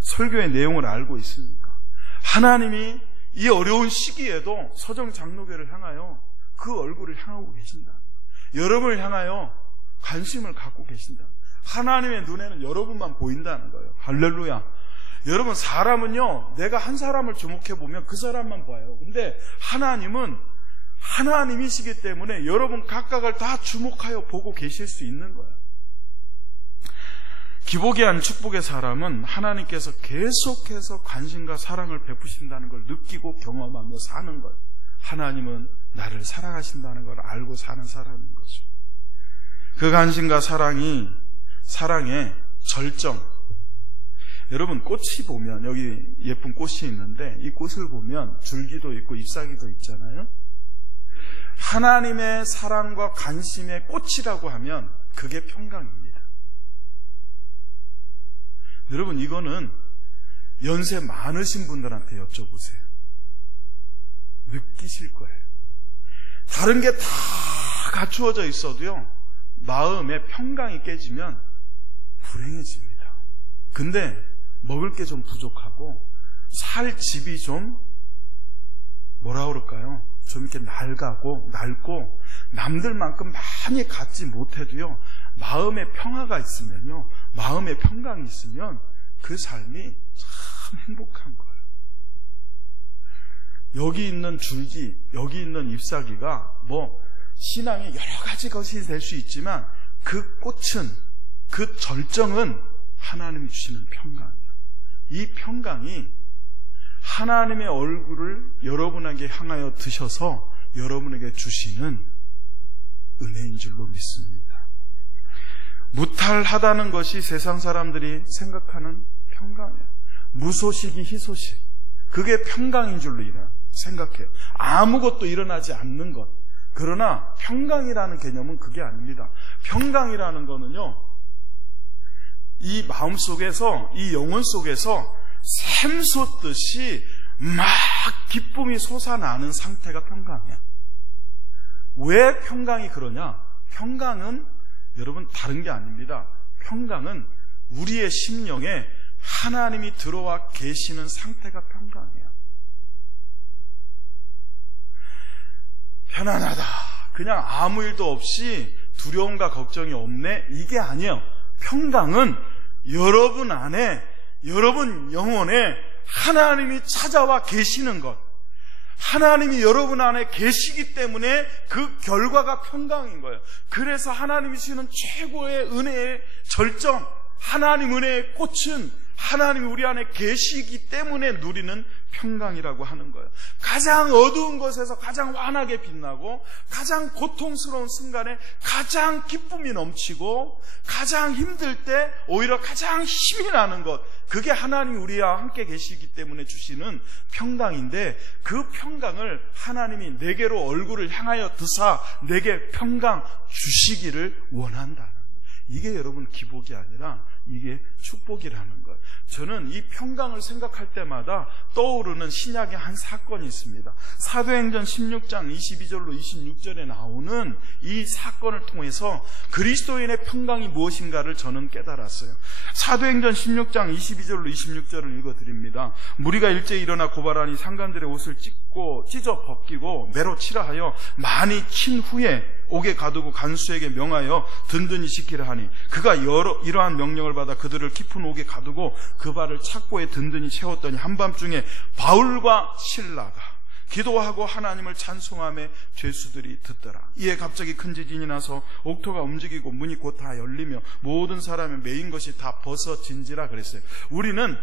설교의 내용을 알고 있으니까 하나님이 이 어려운 시기에도 서정 장로교를 향하여 그 얼굴을 향하고 계신다. 여러분을 향하여 관심을 갖고 계신다. 하나님의 눈에는 여러분만 보인다는 거예요. 할렐루야. 여러분, 사람은요, 내가 한 사람을 주목해보면 그 사람만 봐요. 근데 하나님은 하나님이시기 때문에 여러분 각각을 다 주목하여 보고 계실 수 있는 거예요. 기복이 한 축복의 사람은 하나님께서 계속해서 관심과 사랑을 베푸신다는 걸 느끼고 경험하며 사는 거예요. 하나님은 나를 사랑하신다는 걸 알고 사는 사람인 거죠. 그 관심과 사랑의 절정. 여러분, 꽃이 보면 여기 예쁜 꽃이 있는데 이 꽃을 보면 줄기도 있고 잎사귀도 있잖아요. 하나님의 사랑과 관심의 꽃이라고 하면 그게 평강입니다. 여러분, 이거는 연세 많으신 분들한테 여쭤보세요. 느끼실 거예요. 다른 게 다 갖추어져 있어도요, 마음의 평강이 깨지면 불행해집니다. 근데 먹을 게 좀 부족하고 살 집이 좀 뭐라 그럴까요? 좀 이렇게 낡고 남들만큼 많이 갖지 못해도요, 마음의 평화가 있으면요, 마음의 평강이 있으면 그 삶이 참 행복한 거예요. 여기 있는 줄기, 여기 있는 잎사귀가 신앙의 여러 가지 것이 될 수 있지만 그 꽃은, 그 절정은 하나님이 주시는 평강이에요. 이 평강이 하나님의 얼굴을 여러분에게 향하여 드셔서 여러분에게 주시는 은혜인 줄로 믿습니다. 무탈하다는 것이 세상 사람들이 생각하는 평강이에요. 무소식이 희소식. 그게 평강인 줄로 생각해요. 아무것도 일어나지 않는 것. 그러나 평강이라는 개념은 그게 아닙니다. 평강이라는 거는요, 이 마음 속에서, 이 영혼 속에서 샘솟듯이 막 기쁨이 솟아나는 상태가 평강이야. 왜 평강이 그러냐? 평강은 여러분 다른 게 아닙니다. 평강은 우리의 심령에 하나님이 들어와 계시는 상태가 평강이야. 편안하다, 그냥 아무 일도 없이 두려움과 걱정이 없네, 이게 아니에요. 평강은 여러분 안에, 여러분 영혼에 하나님이 찾아와 계시는 것, 하나님이 여러분 안에 계시기 때문에 그 결과가 평강인 거예요. 그래서 하나님이 주시는 최고의 은혜의 절정, 하나님 은혜의 꽃은 하나님이 우리 안에 계시기 때문에 누리는 평강이라고 하는 거예요. 가장 어두운 곳에서 가장 환하게 빛나고, 가장 고통스러운 순간에 가장 기쁨이 넘치고, 가장 힘들 때 오히려 가장 힘이 나는 것, 그게 하나님이 우리와 함께 계시기 때문에 주시는 평강인데, 그 평강을 하나님이 내게로 얼굴을 향하여 드사 내게 평강 주시기를 원한다는 거예요. 이게 여러분 기복이 아니라 이게 축복이라는 거예요. 저는 이 평강을 생각할 때마다 떠오르는 신약의 한 사건이 있습니다. 사도행전 16장 22절로 26절에 나오는 이 사건을 통해서 그리스도인의 평강이 무엇인가를 저는 깨달았어요. 사도행전 16장 22절로 26절을 읽어드립니다. 무리가 일제히 일어나 고발하니 상관들의 옷을 찢어 벗기고 매로 치라 하여 많이 친 후에 옥에 가두고 간수에게 명하여 든든히 지키라 하니, 그가 이러한 명령을 받아 그들을 깊은 옥에 가두고 그 발을 착고에 든든히 채웠더니 한밤중에 바울과 실라가 기도하고 하나님을 찬송하며 죄수들이 듣더라. 이에 갑자기 큰 지진이 나서 옥토가 움직이고 문이 곧 다 열리며 모든 사람의 메인 것이 다 벗어진지라 그랬어요. 우리는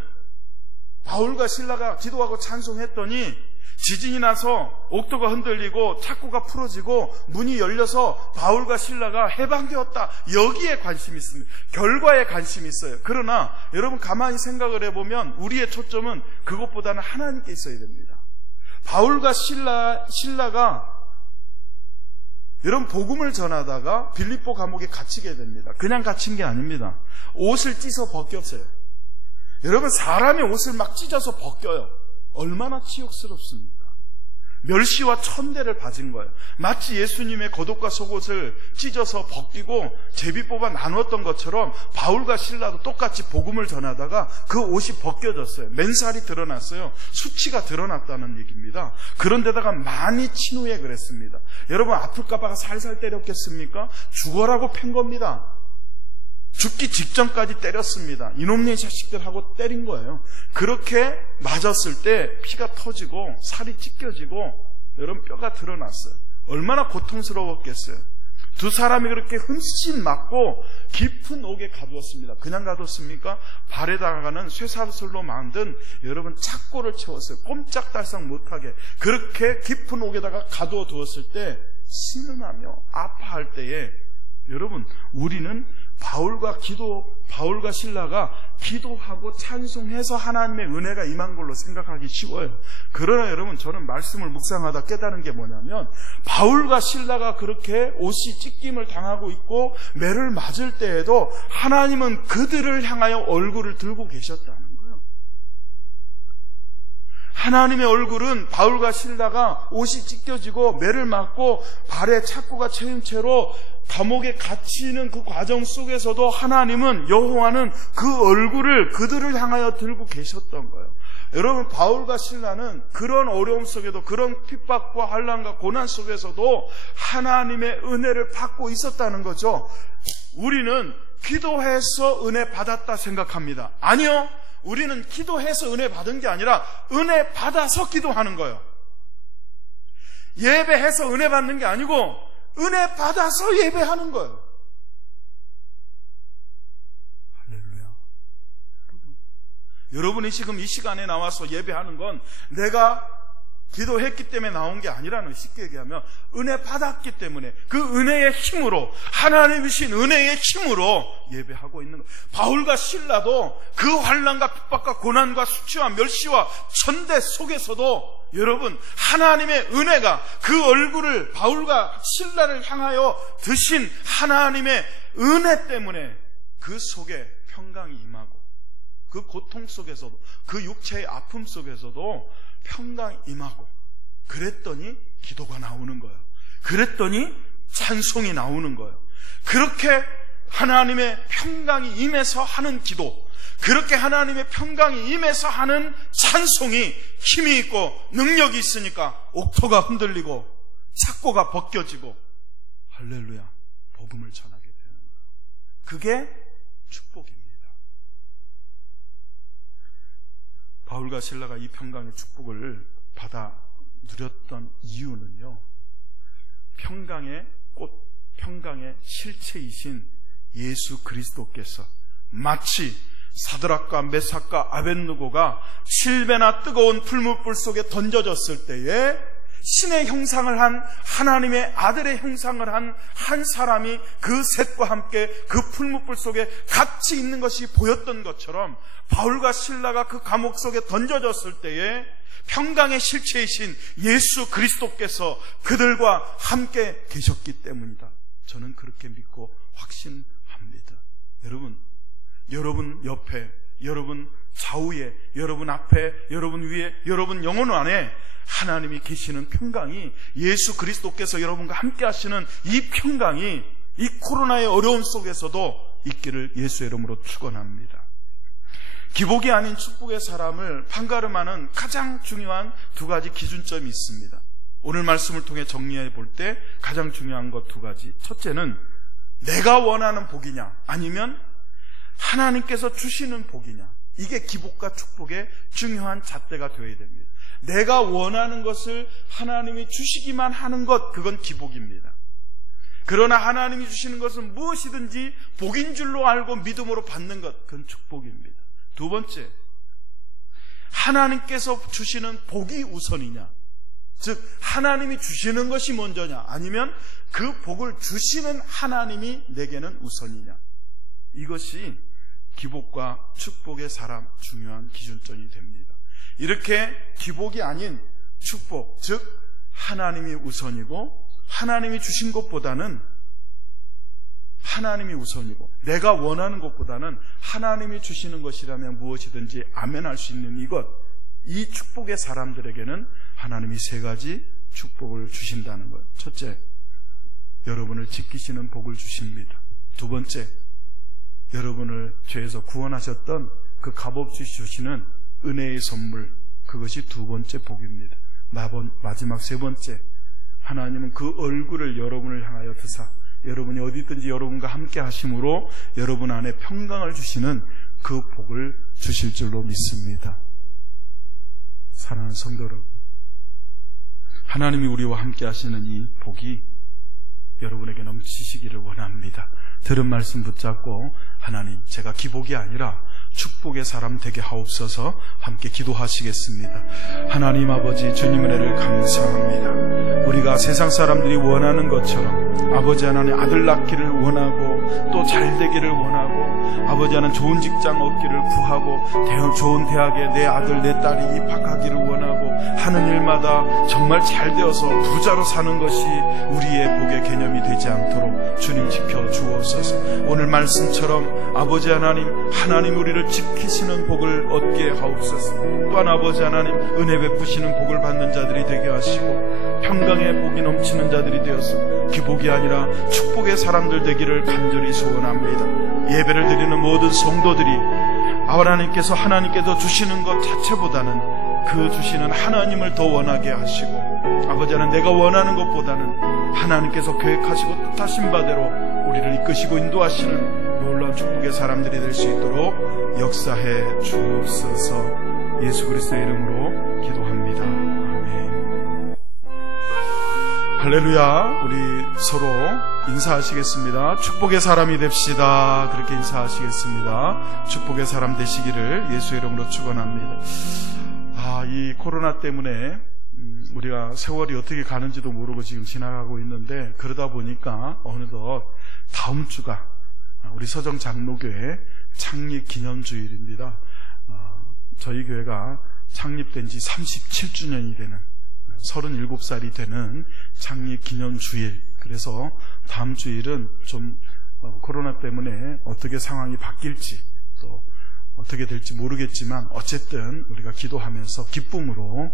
바울과 실라가 기도하고 찬송했더니 지진이 나서 옥토가 흔들리고 착고가 풀어지고 문이 열려서 바울과 실라가 해방되었다, 여기에 관심이 있습니다. 결과에 관심이 있어요. 그러나 여러분 가만히 생각을 해보면 우리의 초점은 그것보다는 하나님께 있어야 됩니다. 바울과 실라가 여러분 복음을 전하다가 빌립보 감옥에 갇히게 됩니다. 그냥 갇힌 게 아닙니다. 옷을 찢어 벗겼어요. 여러분 사람의 옷을 막 찢어서 벗겨요. 얼마나 치욕스럽습니까? 멸시와 천대를 받은 거예요. 마치 예수님의 겉옷과 속옷을 찢어서 벗기고 제비 뽑아 나누었던 것처럼 바울과 실라도 똑같이 복음을 전하다가 그 옷이 벗겨졌어요. 맨살이 드러났어요. 수치가 드러났다는 얘기입니다. 그런데다가 많이 친 후에 그랬습니다. 여러분 아플까 봐 살살 때렸겠습니까? 죽어라고 팬 겁니다. 죽기 직전까지 때렸습니다. 이놈네 자식들 하고 때린 거예요. 그렇게 맞았을 때 피가 터지고 살이 찢겨지고 여러분 뼈가 드러났어요. 얼마나 고통스러웠겠어요. 두 사람이 그렇게 흠씬 맞고 깊은 옥에 가두었습니다. 그냥 가뒀습니까? 발에다가는 쇠사슬로 만든 여러분 착고를 채웠어요. 꼼짝달싹 못하게 그렇게 깊은 옥에다가 가두어 두었을 때 신음하며 아파할 때에 여러분 우리는 바울과 실라가 기도하고 찬송해서 하나님의 은혜가 임한 걸로 생각하기 쉬워요. 그러나 여러분 저는 말씀을 묵상하다 깨달은 게 뭐냐면 바울과 실라가 그렇게 옷이 찢김을 당하고 있고 매를 맞을 때에도 하나님은 그들을 향하여 얼굴을 들고 계셨다는 거예요. 하나님의 얼굴은 바울과 실라가 옷이 찢겨지고 매를 맞고 발에 착고가 채인 채로 감옥에 갇히는 그 과정 속에서도 하나님은, 여호와는 그 얼굴을 그들을 향하여 들고 계셨던 거예요. 여러분 바울과 실라는 그런 어려움 속에도, 그런 핍박과 환난과 고난 속에서도 하나님의 은혜를 받고 있었다는 거죠. 우리는 기도해서 은혜 받았다 생각합니다. 아니요, 우리는 기도해서 은혜 받은 게 아니라 은혜 받아서 기도하는 거예요. 예배해서 은혜 받는 게 아니고 은혜 받아서 예배하는 거예요. 할렐루야. 여러분이 지금 이 시간에 나와서 예배하는 건 내가 기도했기 때문에 나온 게 아니라는, 쉽게 얘기하면 은혜 받았기 때문에 그 은혜의 힘으로, 하나님이 주신 은혜의 힘으로 예배하고 있는 거예요. 바울과 실라도 그 환난과 핍박과 고난과 수치와 멸시와 천대 속에서도 여러분 하나님의 은혜가 그 얼굴을 바울과 실라를 향하여 드신 하나님의 은혜 때문에 그 속에 평강이 임하고, 그 고통 속에서도, 그 육체의 아픔 속에서도 평강이 임하고, 그랬더니 기도가 나오는 거예요. 그랬더니 찬송이 나오는 거예요. 그렇게 하나님의 평강이 임해서 하는 기도, 그렇게 하나님의 평강이 임해서 하는 찬송이 힘이 있고 능력이 있으니까 옥토가 흔들리고 착고가 벗겨지고 할렐루야 복음을 전하게 되는 거예요. 그게 축복입니다. 바울과 실라가 이 평강의 축복을 받아 누렸던 이유는요, 평강의 꽃, 평강의 실체이신 예수 그리스도께서 마치 사드락과 메삭과 아벳느고가 7배나 뜨거운 풀무불 속에 던져졌을 때에 신의 형상을 한, 하나님의 아들의 형상을 한 한 사람이 그 셋과 함께 그 풀무불 속에 같이 있는 것이 보였던 것처럼, 바울과 실라가 그 감옥 속에 던져졌을 때에 평강의 실체이신 예수 그리스도께서 그들과 함께 계셨기 때문이다. 저는 그렇게 믿고 확신합니다. 여러분 옆에, 여러분 좌우에, 여러분 앞에, 여러분 위에, 여러분 영혼 안에 하나님이 계시는 평강이, 예수 그리스도께서 여러분과 함께 하시는 이 평강이 이 코로나의 어려움 속에서도 있기를 예수의 이름으로 축원합니다. 기복이 아닌 축복의 사람을 판가름하는 가장 중요한 두 가지 기준점이 있습니다. 오늘 말씀을 통해 정리해 볼 때 가장 중요한 것 두 가지. 첫째는 내가 원하는 복이냐, 아니면 하나님께서 주시는 복이냐. 이게 기복과 축복의 중요한 잣대가 되어야 됩니다. 내가 원하는 것을 하나님이 주시기만 하는 것, 그건 기복입니다. 그러나 하나님이 주시는 것은 무엇이든지 복인 줄로 알고 믿음으로 받는 것, 그건 축복입니다. 두 번째, 하나님께서 주시는 복이 우선이냐, 즉 하나님이 주시는 것이 먼저냐, 아니면 그 복을 주시는 하나님이 내게는 우선이냐. 이것이 기복과 축복의 사람 중요한 기준점이 됩니다. 이렇게 기복이 아닌 축복, 즉 하나님이 우선이고 하나님이 주신 것보다는 하나님이 우선이고 내가 원하는 것보다는 하나님이 주시는 것이라면 무엇이든지 아멘할 수 있는 이것, 이 축복의 사람들에게는 하나님이 세 가지 축복을 주신다는 것. 첫째, 여러분을 지키시는 복을 주십니다. 두 번째, 여러분을 죄에서 구원하셨던 그 값없이 주시는 은혜의 선물, 그것이 두 번째 복입니다. 마지막 세 번째, 하나님은 그 얼굴을 여러분을 향하여 드사 여러분이 어디든지 여러분과 함께 하심으로 여러분 안에 평강을 주시는 그 복을 주실 줄로 믿습니다. 사랑하는 성도 여러분, 하나님이 우리와 함께 하시는 이 복이 여러분에게 넘치시기를 원합니다. 들은 말씀 붙잡고 하나님, 제가 기복이 아니라 축복의 사람 되게 하옵소서. 함께 기도하시겠습니다. 하나님 아버지, 주님 은혜를 감사합니다. 우리가 세상 사람들이 원하는 것처럼 아버지 하나님 아들 낳기를 원하고 또 잘 되기를 원하고 아버지 하나님 좋은 직장 얻기를 구하고 좋은 대학에 내 아들 내 딸이 입학하기를 원하고 하는 일마다 정말 잘 되어서 부자로 사는 것이 우리의 복의 개념이 되지 않도록 주님 지켜 주옵소서. 오늘 말씀처럼 아버지 하나님, 하나님 우리를 지키시는 복을 얻게 하옵소서. 또한 아버지 하나님, 은혜 베푸시는 복을 받는 자들이 되게 하시고 평강의 복이 넘치는 자들이 되어서 기복이 아니라 축복의 사람들 되기를 간절히 소원합니다. 예배를 드리는 모든 성도들이 하나님께서 주시는 것 자체보다는 그 주시는 하나님을 더 원하게 하시고 아버지 하나님, 내가 원하는 것보다는 하나님께서 계획하시고 뜻하신 바대로 우리를 이끄시고 인도하시는 놀라운 축복의 사람들이 될 수 있도록 역사해 주옵소서. 예수 그리스도의 이름으로 기도합니다. 아멘. 할렐루야. 우리 서로 인사하시겠습니다. 축복의 사람이 됩시다. 그렇게 인사하시겠습니다. 축복의 사람 되시기를 예수의 이름으로 축원합니다. 이 코로나 때문에 우리가 세월이 어떻게 가는지도 모르고 지금 지나가고 있는데, 그러다 보니까 어느덧 다음 주가 우리 서정 장로교회 창립 기념주일입니다. 저희 교회가 창립된 지 37주년이 되는 37살이 되는 창립 기념주일. 그래서 다음 주일은 좀 코로나 때문에 어떻게 상황이 바뀔지 또 어떻게 될지 모르겠지만 어쨌든 우리가 기도하면서 기쁨으로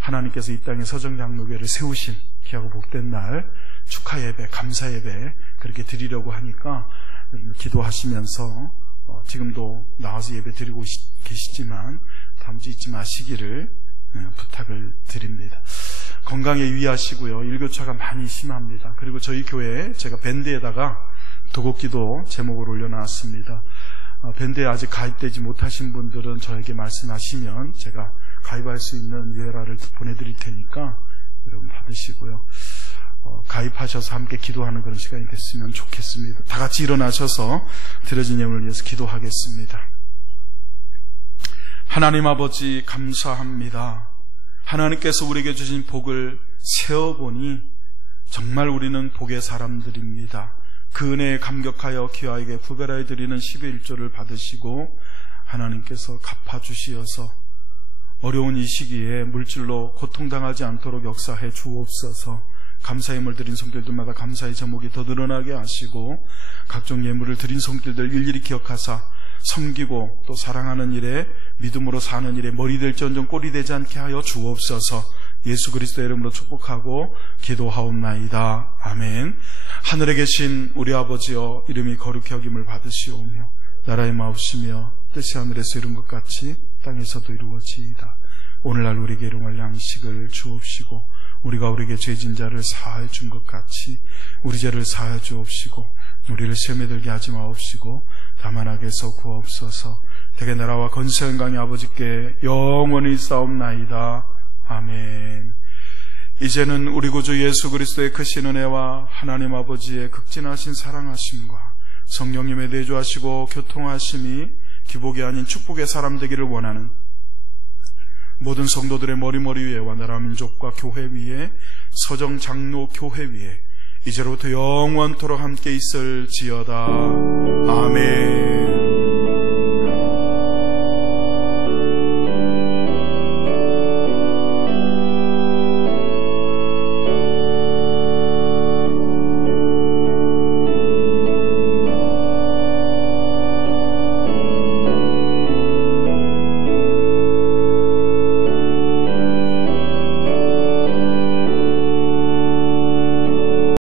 하나님께서 이 땅에 서정장로교회를 세우신 귀하고 복된 날 축하 예배, 감사 예배 그렇게 드리려고 하니까 기도하시면서 지금도 나와서 예배 드리고 계시지만 다음 주 잊지 마시기를 부탁을 드립니다. 건강에 유의하시고요. 일교차가 많이 심합니다. 그리고 저희 교회에 제가 밴드에다가 도곡기도 제목을 올려놨습니다. 밴드에 아직 가입되지 못하신 분들은 저에게 말씀하시면 제가 가입할 수 있는 URL을 보내드릴 테니까 여러분 받으시고요. 가입하셔서 함께 기도하는 그런 시간이 됐으면 좋겠습니다. 다 같이 일어나셔서 드려진 예물을 위해서 기도하겠습니다. 하나님 아버지 감사합니다. 하나님께서 우리에게 주신 복을 세어보니 정말 우리는 복의 사람들입니다. 그 은혜에 감격하여 귀하에게 구별하여 드리는 11조를 받으시고 하나님께서 갚아주시어서 어려운 이 시기에 물질로 고통당하지 않도록 역사해 주옵소서. 감사의 예물 드린 손길들마다 감사의 제목이 더 늘어나게 하시고 각종 예물을 드린 손길들 일일이 기억하사 섬기고 또 사랑하는 일에 믿음으로 사는 일에 머리 될지언정 꼴이 되지 않게 하여 주옵소서. 예수 그리스도의 이름으로 축복하고 기도하옵나이다. 아멘. 하늘에 계신 우리 아버지여, 이름이 거룩히 여김을 받으시오며 나라의 마옵시며 뜻이 하늘에서 이룬 것 같이 땅에서도 이루어지이다. 오늘날 우리에게 일용할 양식을 주옵시고 우리가 우리에게 죄진 자를 사하여 준 것 같이 우리 죄를 사하여 주옵시고 우리를 시험에 들게 하지 마옵시고 다만 악에서 구하옵소서. 대개 나라와 권세 영광이 아버지께 영원히 싸움나이다. 아멘. 이제는 우리 구주 예수 그리스도의 크신 은혜와 하나님 아버지의 극진하신 사랑하심과 성령님의 내주하시고 교통하심이 기복이 아닌 축복의 사람 되기를 원하는 모든 성도들의 머리 위에와 나라 민족과 교회 위에 서정 장로 교회 위에 이제로부터 영원토록 함께 있을지어다. 아멘.